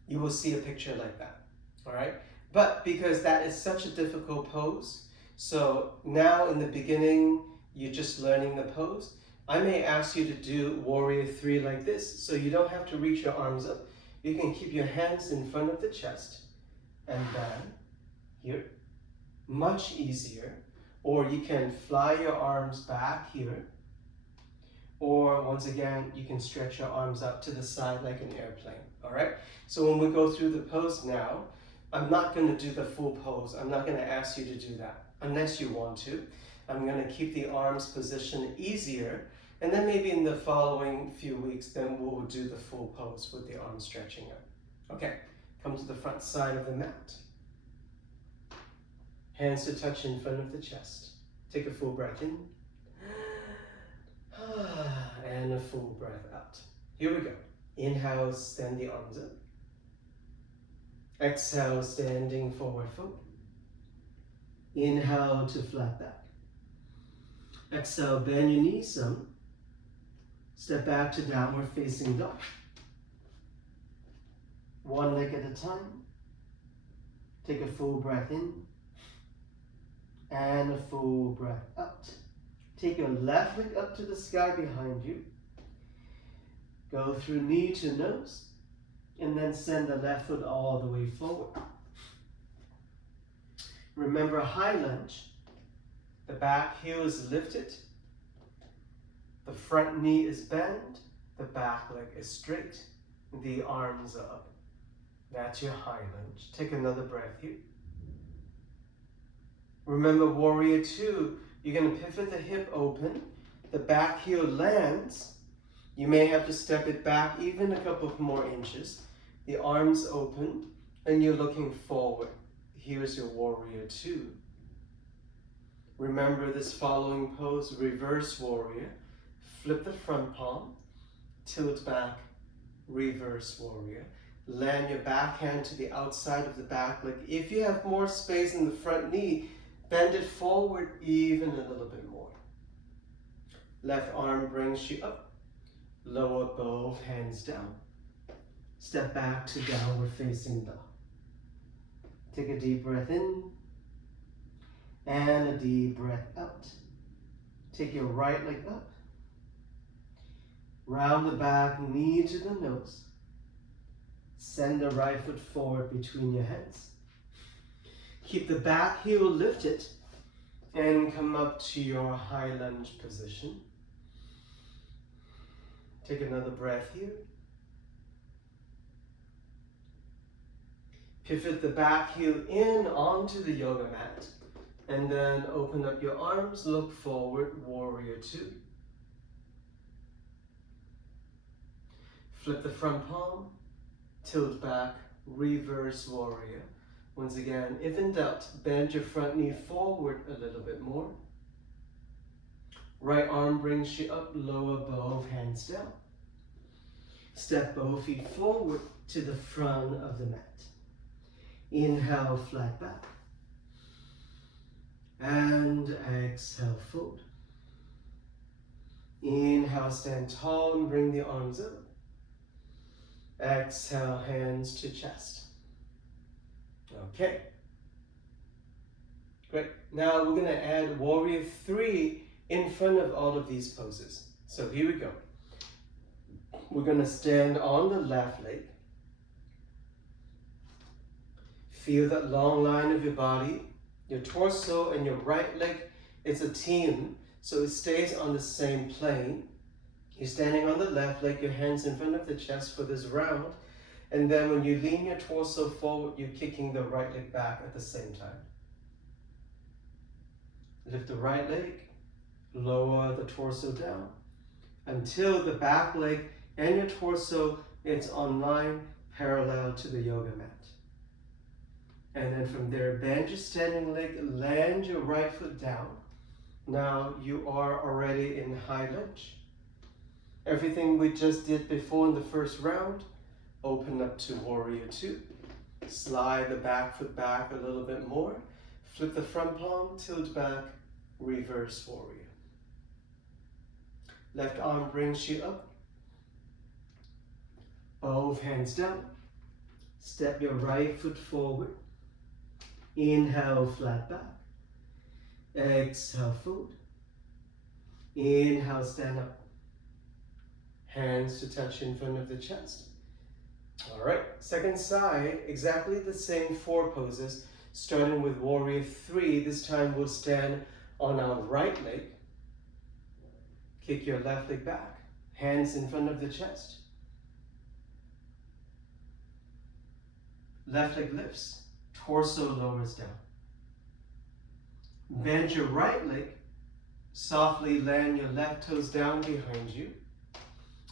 you will see a picture like that, all right? But because that is such a difficult pose, so now in the beginning, you're just learning the pose, I may ask you to do Warrior 3 like this, so you don't have to reach your arms up. You can keep your hands in front of the chest, and then here, much easier. Or you can fly your arms back here, or once again, you can stretch your arms out to the side like an airplane, all right? So when we go through the pose now, I'm not going to do the full pose. I'm not going to ask you to do that unless you want to. I'm going to keep the arms positioned easier, and then maybe in the following few weeks, then we'll do the full pose with the arms stretching out. Okay, come to the front side of the mat. Hands to touch in front of the chest. Take a full breath in. And a full breath out. Here we go. Inhale, stand the arms up. Exhale, standing forward fold. Inhale to flat back. Exhale, bend your knees some. Step back to downward facing dog. One leg at a time. Take a full breath in. And a full breath out. Take your left leg up to the sky behind you. Go through knee to nose. And then send the left foot all the way forward. Remember high lunge. The back heel is lifted. The front knee is bent. The back leg is straight. The arms are up. That's your high lunge. Take another breath here. Remember Warrior 2, you're going to pivot the hip open. The back heel lands. You may have to step it back even a couple of more inches. The arms open and you're looking forward. Here's your Warrior 2. Remember this following pose, reverse warrior. Flip the front palm, tilt back, reverse warrior. Land your back hand to the outside of the back leg. If you have more space in the front knee, bend it forward even a little bit more. Left arm brings you up. Lower both hands down. Step back to downward facing dog. Take a deep breath in and a deep breath out. Take your right leg up. Round the back, knee to the nose. Send the right foot forward between your hands. Keep the back heel lifted and come up to your high lunge position. Take another breath here. Pivot the back heel in onto the yoga mat. And then open up your arms, look forward, Warrior 2. Flip the front palm, tilt back, reverse warrior. Once again, if in doubt, bend your front knee forward a little bit more. Right arm brings you up, lower both hands down. Step both feet forward to the front of the mat. Inhale, flat back. And exhale, fold. Inhale, stand tall and bring the arms up. Exhale, hands to chest. Okay. Great. Now we're going to add warrior 3 in front of all of these poses. So here we go. We're going to stand on the left leg. Feel that long line of your body. Your torso and your right leg, it's a team, so it stays on the same plane. You're standing on the left leg, your hands in front of the chest for this round. And then when you lean your torso forward, you're kicking the right leg back at the same time. Lift the right leg, lower the torso down until the back leg and your torso is on line parallel to the yoga mat. And then from there, bend your standing leg, land your right foot down. Now you are already in high lunge. Everything we just did before in the first round, open up to warrior 2. Slide the back foot back a little bit more. Flip the front palm, tilt back, reverse warrior. Left arm brings you up. Both hands down. Step your right foot forward. Inhale, flat back. Exhale, fold. Inhale, stand up. Hands to touch in front of the chest. All right, second side, exactly the same 4 poses, starting with warrior 3. This time we'll stand on our right leg. Kick your left leg back. Hands in front of the chest. Left leg lifts. Torso lowers down. Bend your right leg. Softly land your left toes down behind you.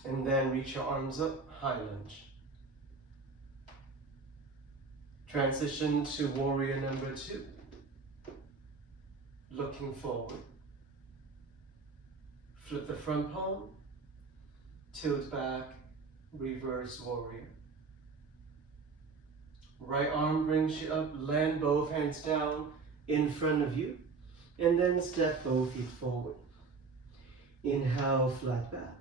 And then reach your arms up, high lunge. Transition to warrior number 2. Looking forward. Flip the front palm. Tilt back, reverse warrior. Right arm brings you up, land both hands down in front of you, and then step both feet forward. Inhale, flat back.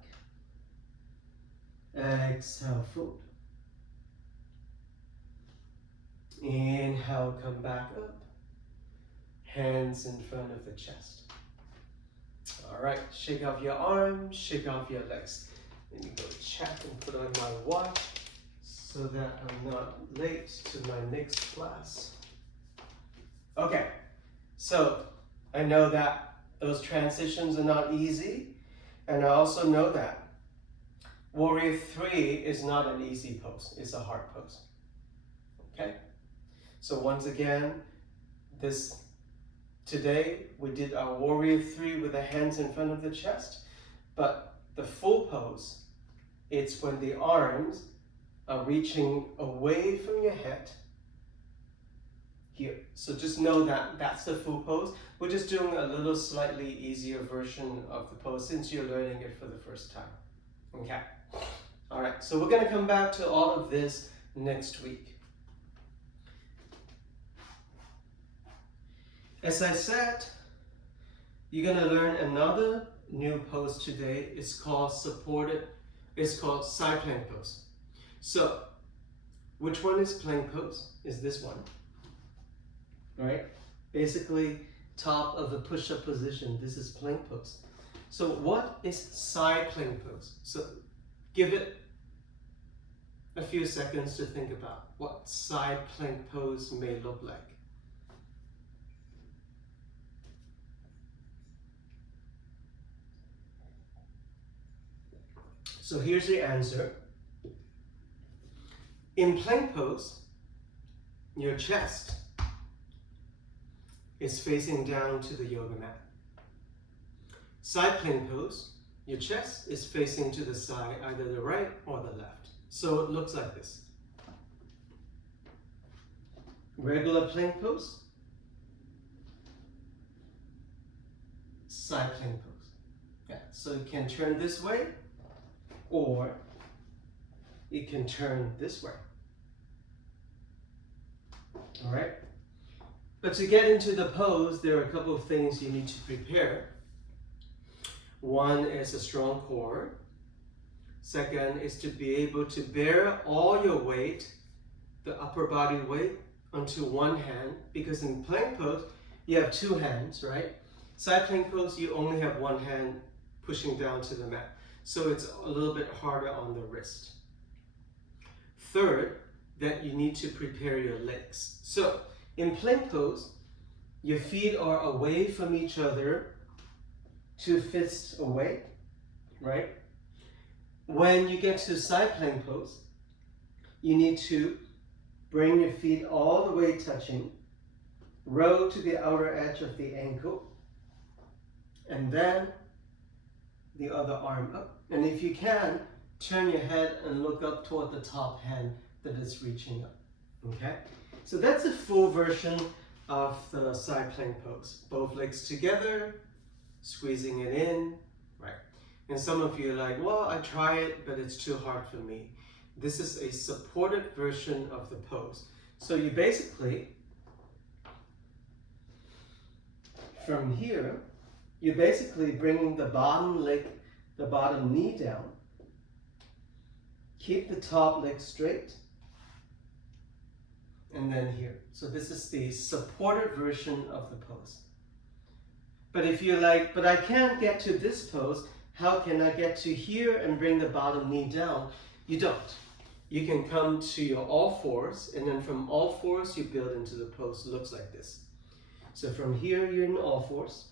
Exhale, fold. Inhale, come back up. Hands in front of the chest. All right, shake off your arms, shake off your legs. Let me go check and put on my watch so that I'm not late to my next class. Okay, so I know that those transitions are not easy, and I also know that warrior 3 is not an easy pose, it's a hard pose. Okay, so once again, today we did our warrior 3 with the hands in front of the chest, but the full pose, it's when the arms are reaching away from your head here. So just know that that's the full pose. We're just doing a little slightly easier version of the pose since you're learning it for the first time. Okay. All right, so we're going to come back to all of this next week. As I said, you're going to learn another new pose today. It's called side plank pose. So, which one is plank pose? Is this one, right? Basically, top of the push-up position. This is plank pose. So what is side plank pose? So give it a few seconds to think about what side plank pose may look like. So here's the answer. In plank pose, your chest is facing down to the yoga mat. Side plank pose, your chest is facing to the side, either the right or the left. So it looks like this. Regular plank pose, side plank pose. Yeah, so you can turn this way, or you can turn this way. All right? But to get into the pose, there are a couple of things you need to prepare. One is a strong core. Second is to be able to bear all your weight, the upper body weight, onto one hand, because in plank pose, you have two hands, right? Side plank pose, you only have one hand pushing down to the mat. So it's a little bit harder on the wrist. Third, that you need to prepare your legs. So in plank pose, your feet are away from each other, 2 fists away, right? When you get to side plank pose, you need to bring your feet all the way touching, roll to the outer edge of the ankle, and then the other arm up. And if you can, turn your head and look up toward the top hand that is reaching up, okay? So that's a full version of the side plank pose. Both legs together, squeezing it in, right? And some of you are like, well, I try it, but it's too hard for me. This is a supported version of the pose. So you basically, from here, you're basically bringing the bottom leg, the bottom knee down. Keep the top leg straight. And then here. So this is the supported version of the pose. But if you're like, but I can't get to this pose, how can I get to here and bring the bottom knee down? You don't. You can come to your all fours, and then from all fours you build into the pose. It looks like this. So from here you're in all fours.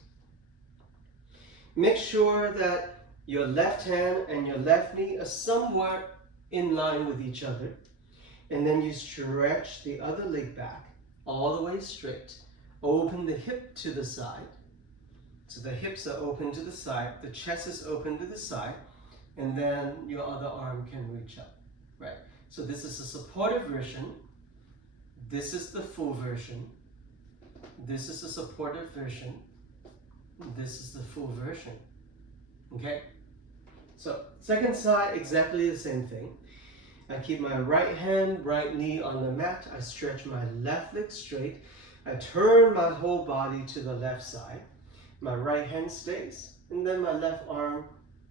Make sure that your left hand and your left knee are somewhat in line with each other. And then you stretch the other leg back all the way straight. Open the hip to the side. So the hips are open to the side, the chest is open to the side, and then your other arm can reach up, right? So this is a supportive version. This is the full version. This is a supportive version. This is the full version, okay? So second side, exactly the same thing. I keep my right hand, right knee on the mat. I stretch my left leg straight. I turn my whole body to the left side. My right hand stays, and then my left arm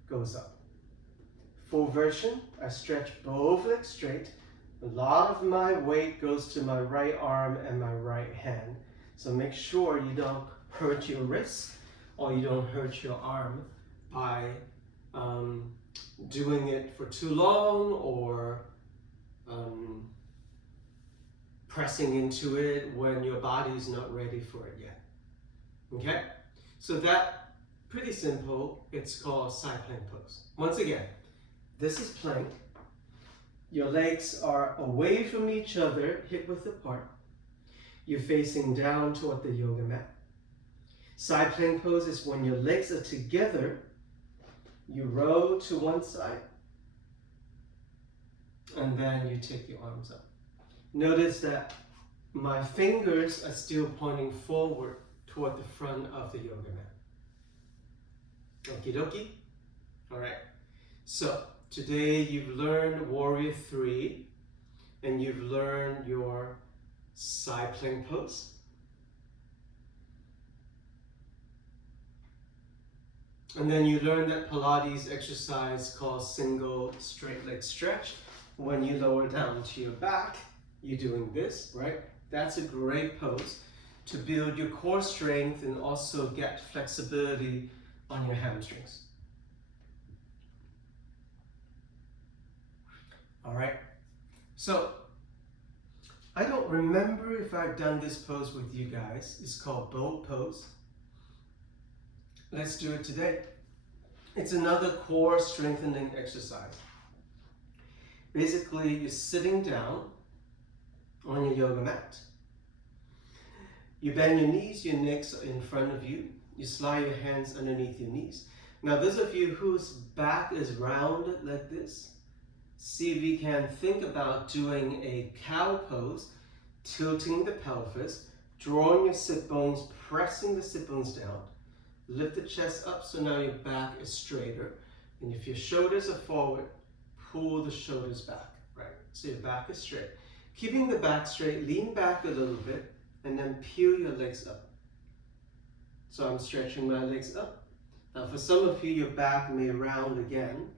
goes up. Full version, I stretch both legs straight. A lot of my weight goes to my right arm and my right hand. So make sure you don't hurt your wrist or you don't hurt your arm by doing it for too long or pressing into it when your body is not ready for it yet. Okay? So that, pretty simple, it's called side plank pose. Once again, this is plank. Your legs are away from each other, hip width apart. You're facing down toward the yoga mat. Side plank pose is when your legs are together. You roll to one side, and then you take your arms up. Notice that my fingers are still pointing forward toward the front of the yoga mat. Okie dokie? All right. So today you've learned Warrior 3, and you've learned your side plank pose. And then you learn that Pilates exercise called single straight leg stretch. When you lower down to your back, you're doing this, right? That's a great pose to build your core strength and also get flexibility on your hamstrings. All right, so I don't remember if I've done this pose with you guys. It's called boat pose. Let's do it today. It's another core strengthening exercise. Basically, you're sitting down on your yoga mat. You bend your knees, your necks are in front of you. You slide your hands underneath your knees. Now, those of you whose back is rounded like this, see if you can think about doing a cow pose. tilting the pelvis, drawing your sit bones, pressing the sit bones down. Lift the chest up so now your back is straighter. And if your shoulders are forward, pull the shoulders back, right? So your back is straight. Keeping the back straight, lean back a little bit and then peel your legs up. So I'm stretching my legs up. Now for some of you, your back may round again.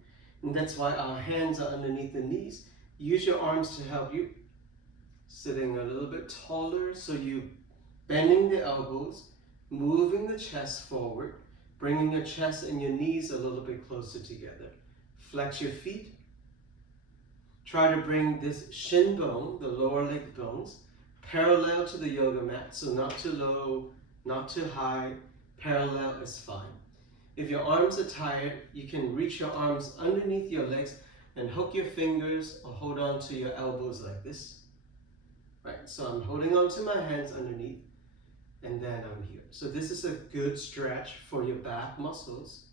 And that's why our hands are underneath the knees. Use your arms to help you. Sitting a little bit taller, so you bending the elbows, moving the chest forward, bringing your chest and your knees a little bit closer together. Flex your feet. Try to bring this shin bone, the lower leg bones, parallel to the yoga mat, so not too low, not too high, parallel is fine. If your arms are tired, you can reach your arms underneath your legs and hook your fingers or hold on to your elbows like this. Right, so I'm holding on to my hands underneath and then I'm here. So this is a good stretch for your back muscles,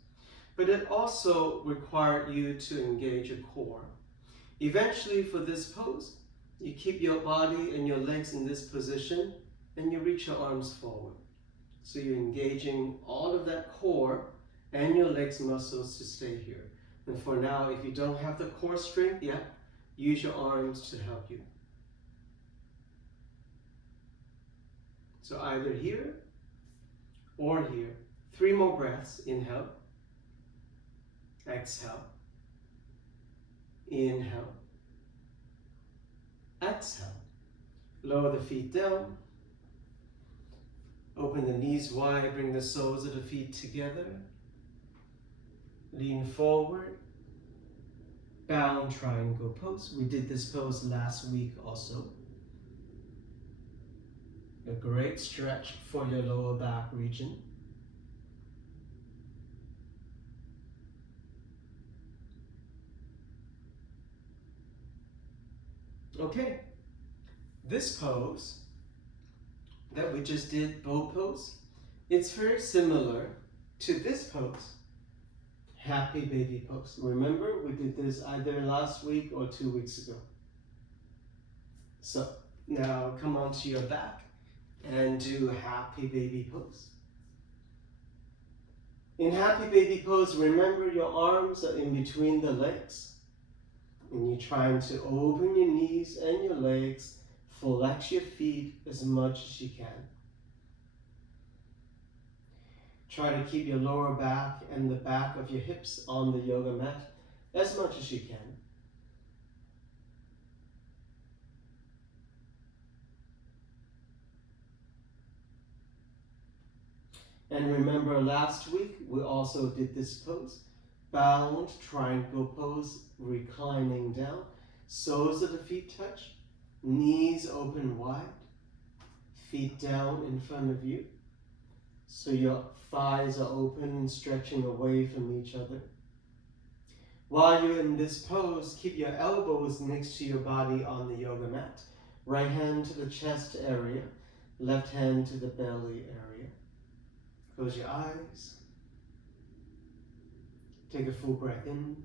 but it also requires you to engage your core. Eventually for this pose, you keep your body and your legs in this position and you reach your arms forward. So you're engaging all of that core and your legs muscles to stay here. And for now, if you don't have the core strength yet, use your arms to help you. So either here or here. 3 more breaths. Inhale. Exhale. Inhale. Exhale. Lower the feet down. Open the knees wide. Bring the soles of the feet together. Lean forward. Bound triangle pose. We did this pose last week also. A great stretch for your lower back region. Okay, this pose that we just did, bow pose, it's very similar to this pose, happy baby pose. Remember, we did this either last week or 2 weeks ago. So now come onto your back and do happy baby pose. In happy baby pose, remember your arms are in between the legs. And you're trying to open your knees and your legs, flex your feet as much as you can. Try to keep your lower back and the back of your hips on the yoga mat as much as you can. And remember last week, we also did this pose. Bound triangle pose, reclining down. Soles of the feet touch. Knees open wide. Feet down in front of you. So your thighs are open and stretching away from each other. While you're in this pose, keep your elbows next to your body on the yoga mat. Right hand to the chest area. Left hand to the belly area. Close your eyes. Take a full breath in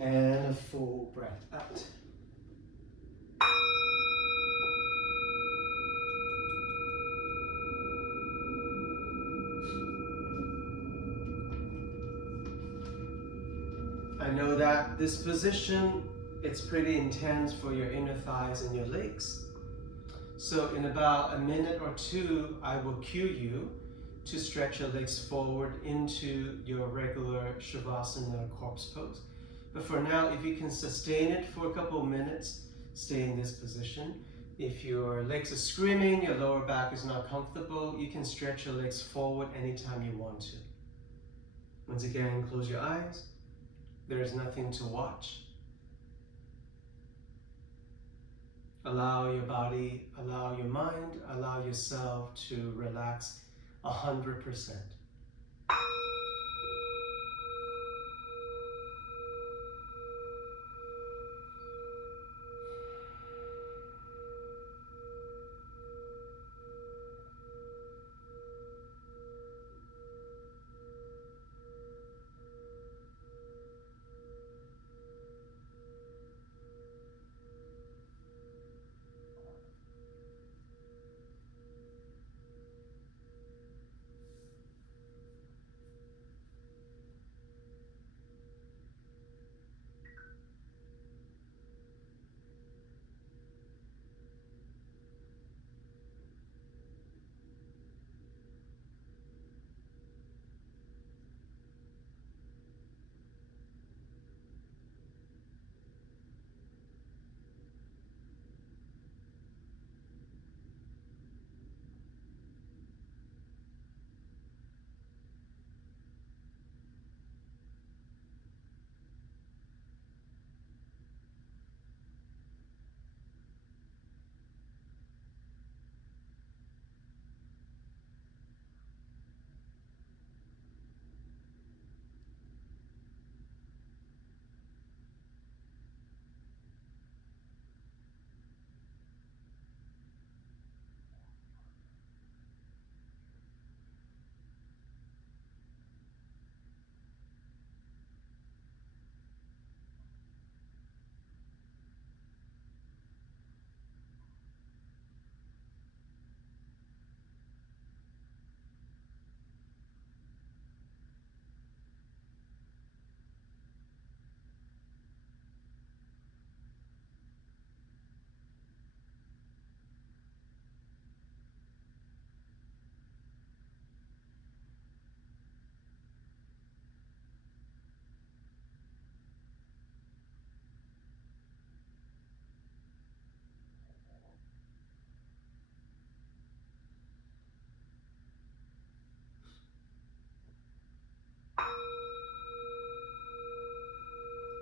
and a full breath out. I know that this position, it's pretty intense for your inner thighs and your legs. So in about a minute or 2, I will cue you to stretch your legs forward into your regular Shavasana corpse pose. But for now, if you can sustain it for a couple of minutes, stay in this position. If your legs are screaming, your lower back is not comfortable, you can stretch your legs forward anytime you want to. Once again, close your eyes. There is nothing to watch. Allow your body, allow your mind, allow yourself to relax 100%.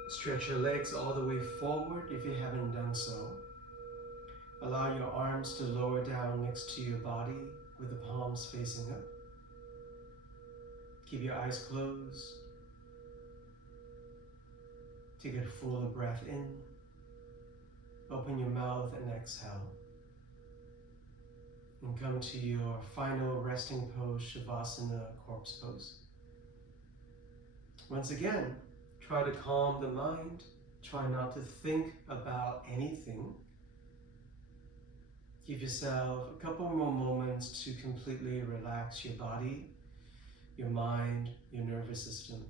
Stretch your legs all the way forward if you haven't done so. Allow your arms to lower down next to your body with the palms facing up. Keep your eyes closed. Take a full breath in. Open your mouth and exhale. And come to your final resting pose, Shavasana, corpse pose. Once again, try to calm the mind. Try not to think about anything. Give yourself a couple more moments to completely relax your body, your mind, your nervous system.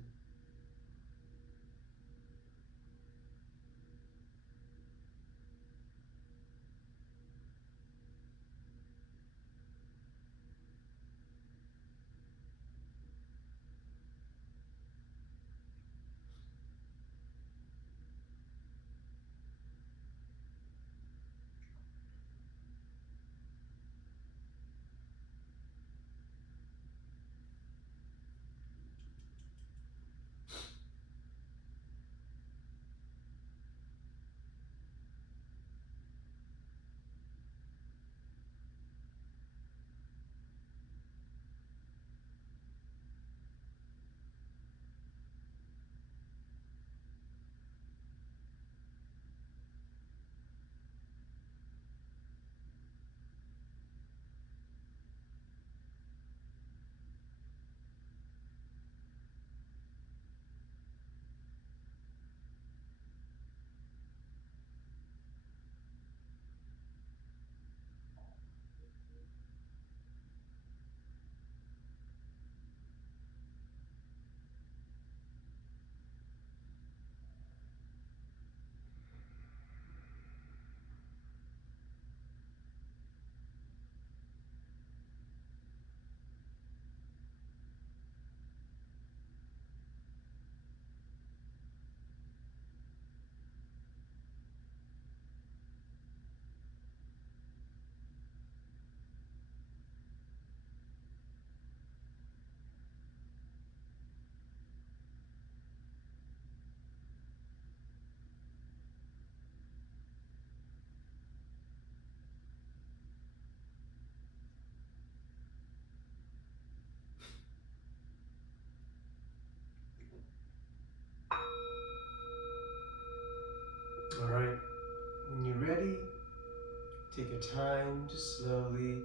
All right, when you're ready, take your time to slowly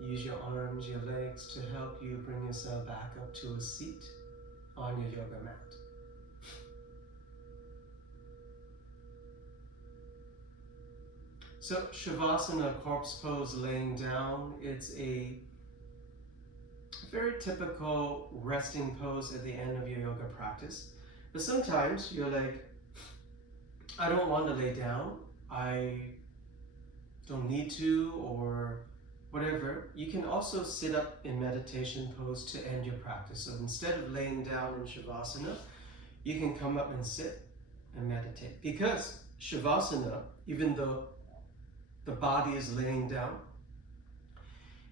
use your arms, your legs to help you bring yourself back up to a seat on your yoga mat. So Shavasana, corpse pose, laying down, it's a very typical resting pose at the end of your yoga practice. But sometimes you're like, I don't want to lay down, I don't need to, or whatever. You can also sit up in meditation pose to end your practice. So instead of laying down in Shavasana, you can come up and sit and meditate. Because Shavasana, even though the body is laying down,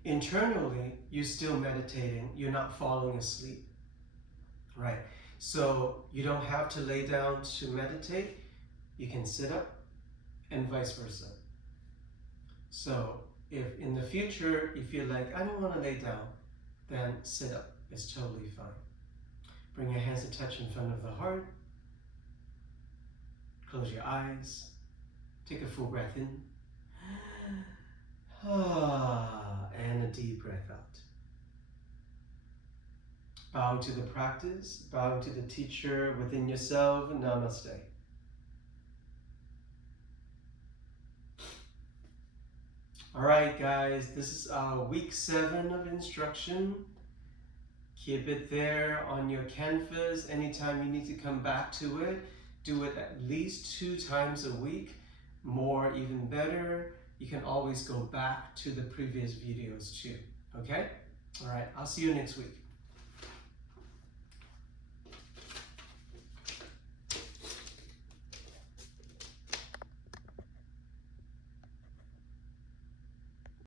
internally you're still meditating, you're not falling asleep, right? So you don't have to lay down to meditate, you can sit up and vice versa. So if in the future you feel like, I don't want to lay down, then sit up, it's totally fine. Bring your hands to touch in front of the heart, close your eyes, take a full breath in, and a deep breath out. Bowing to the practice, bowing to the teacher within yourself, namaste. All right, guys, this is week 7 of instruction. Keep it there on your canvas. Anytime you need to come back to it, do it at least 2 times a week. More, even better. You can always go back to the previous videos too, okay? All right, I'll see you next week.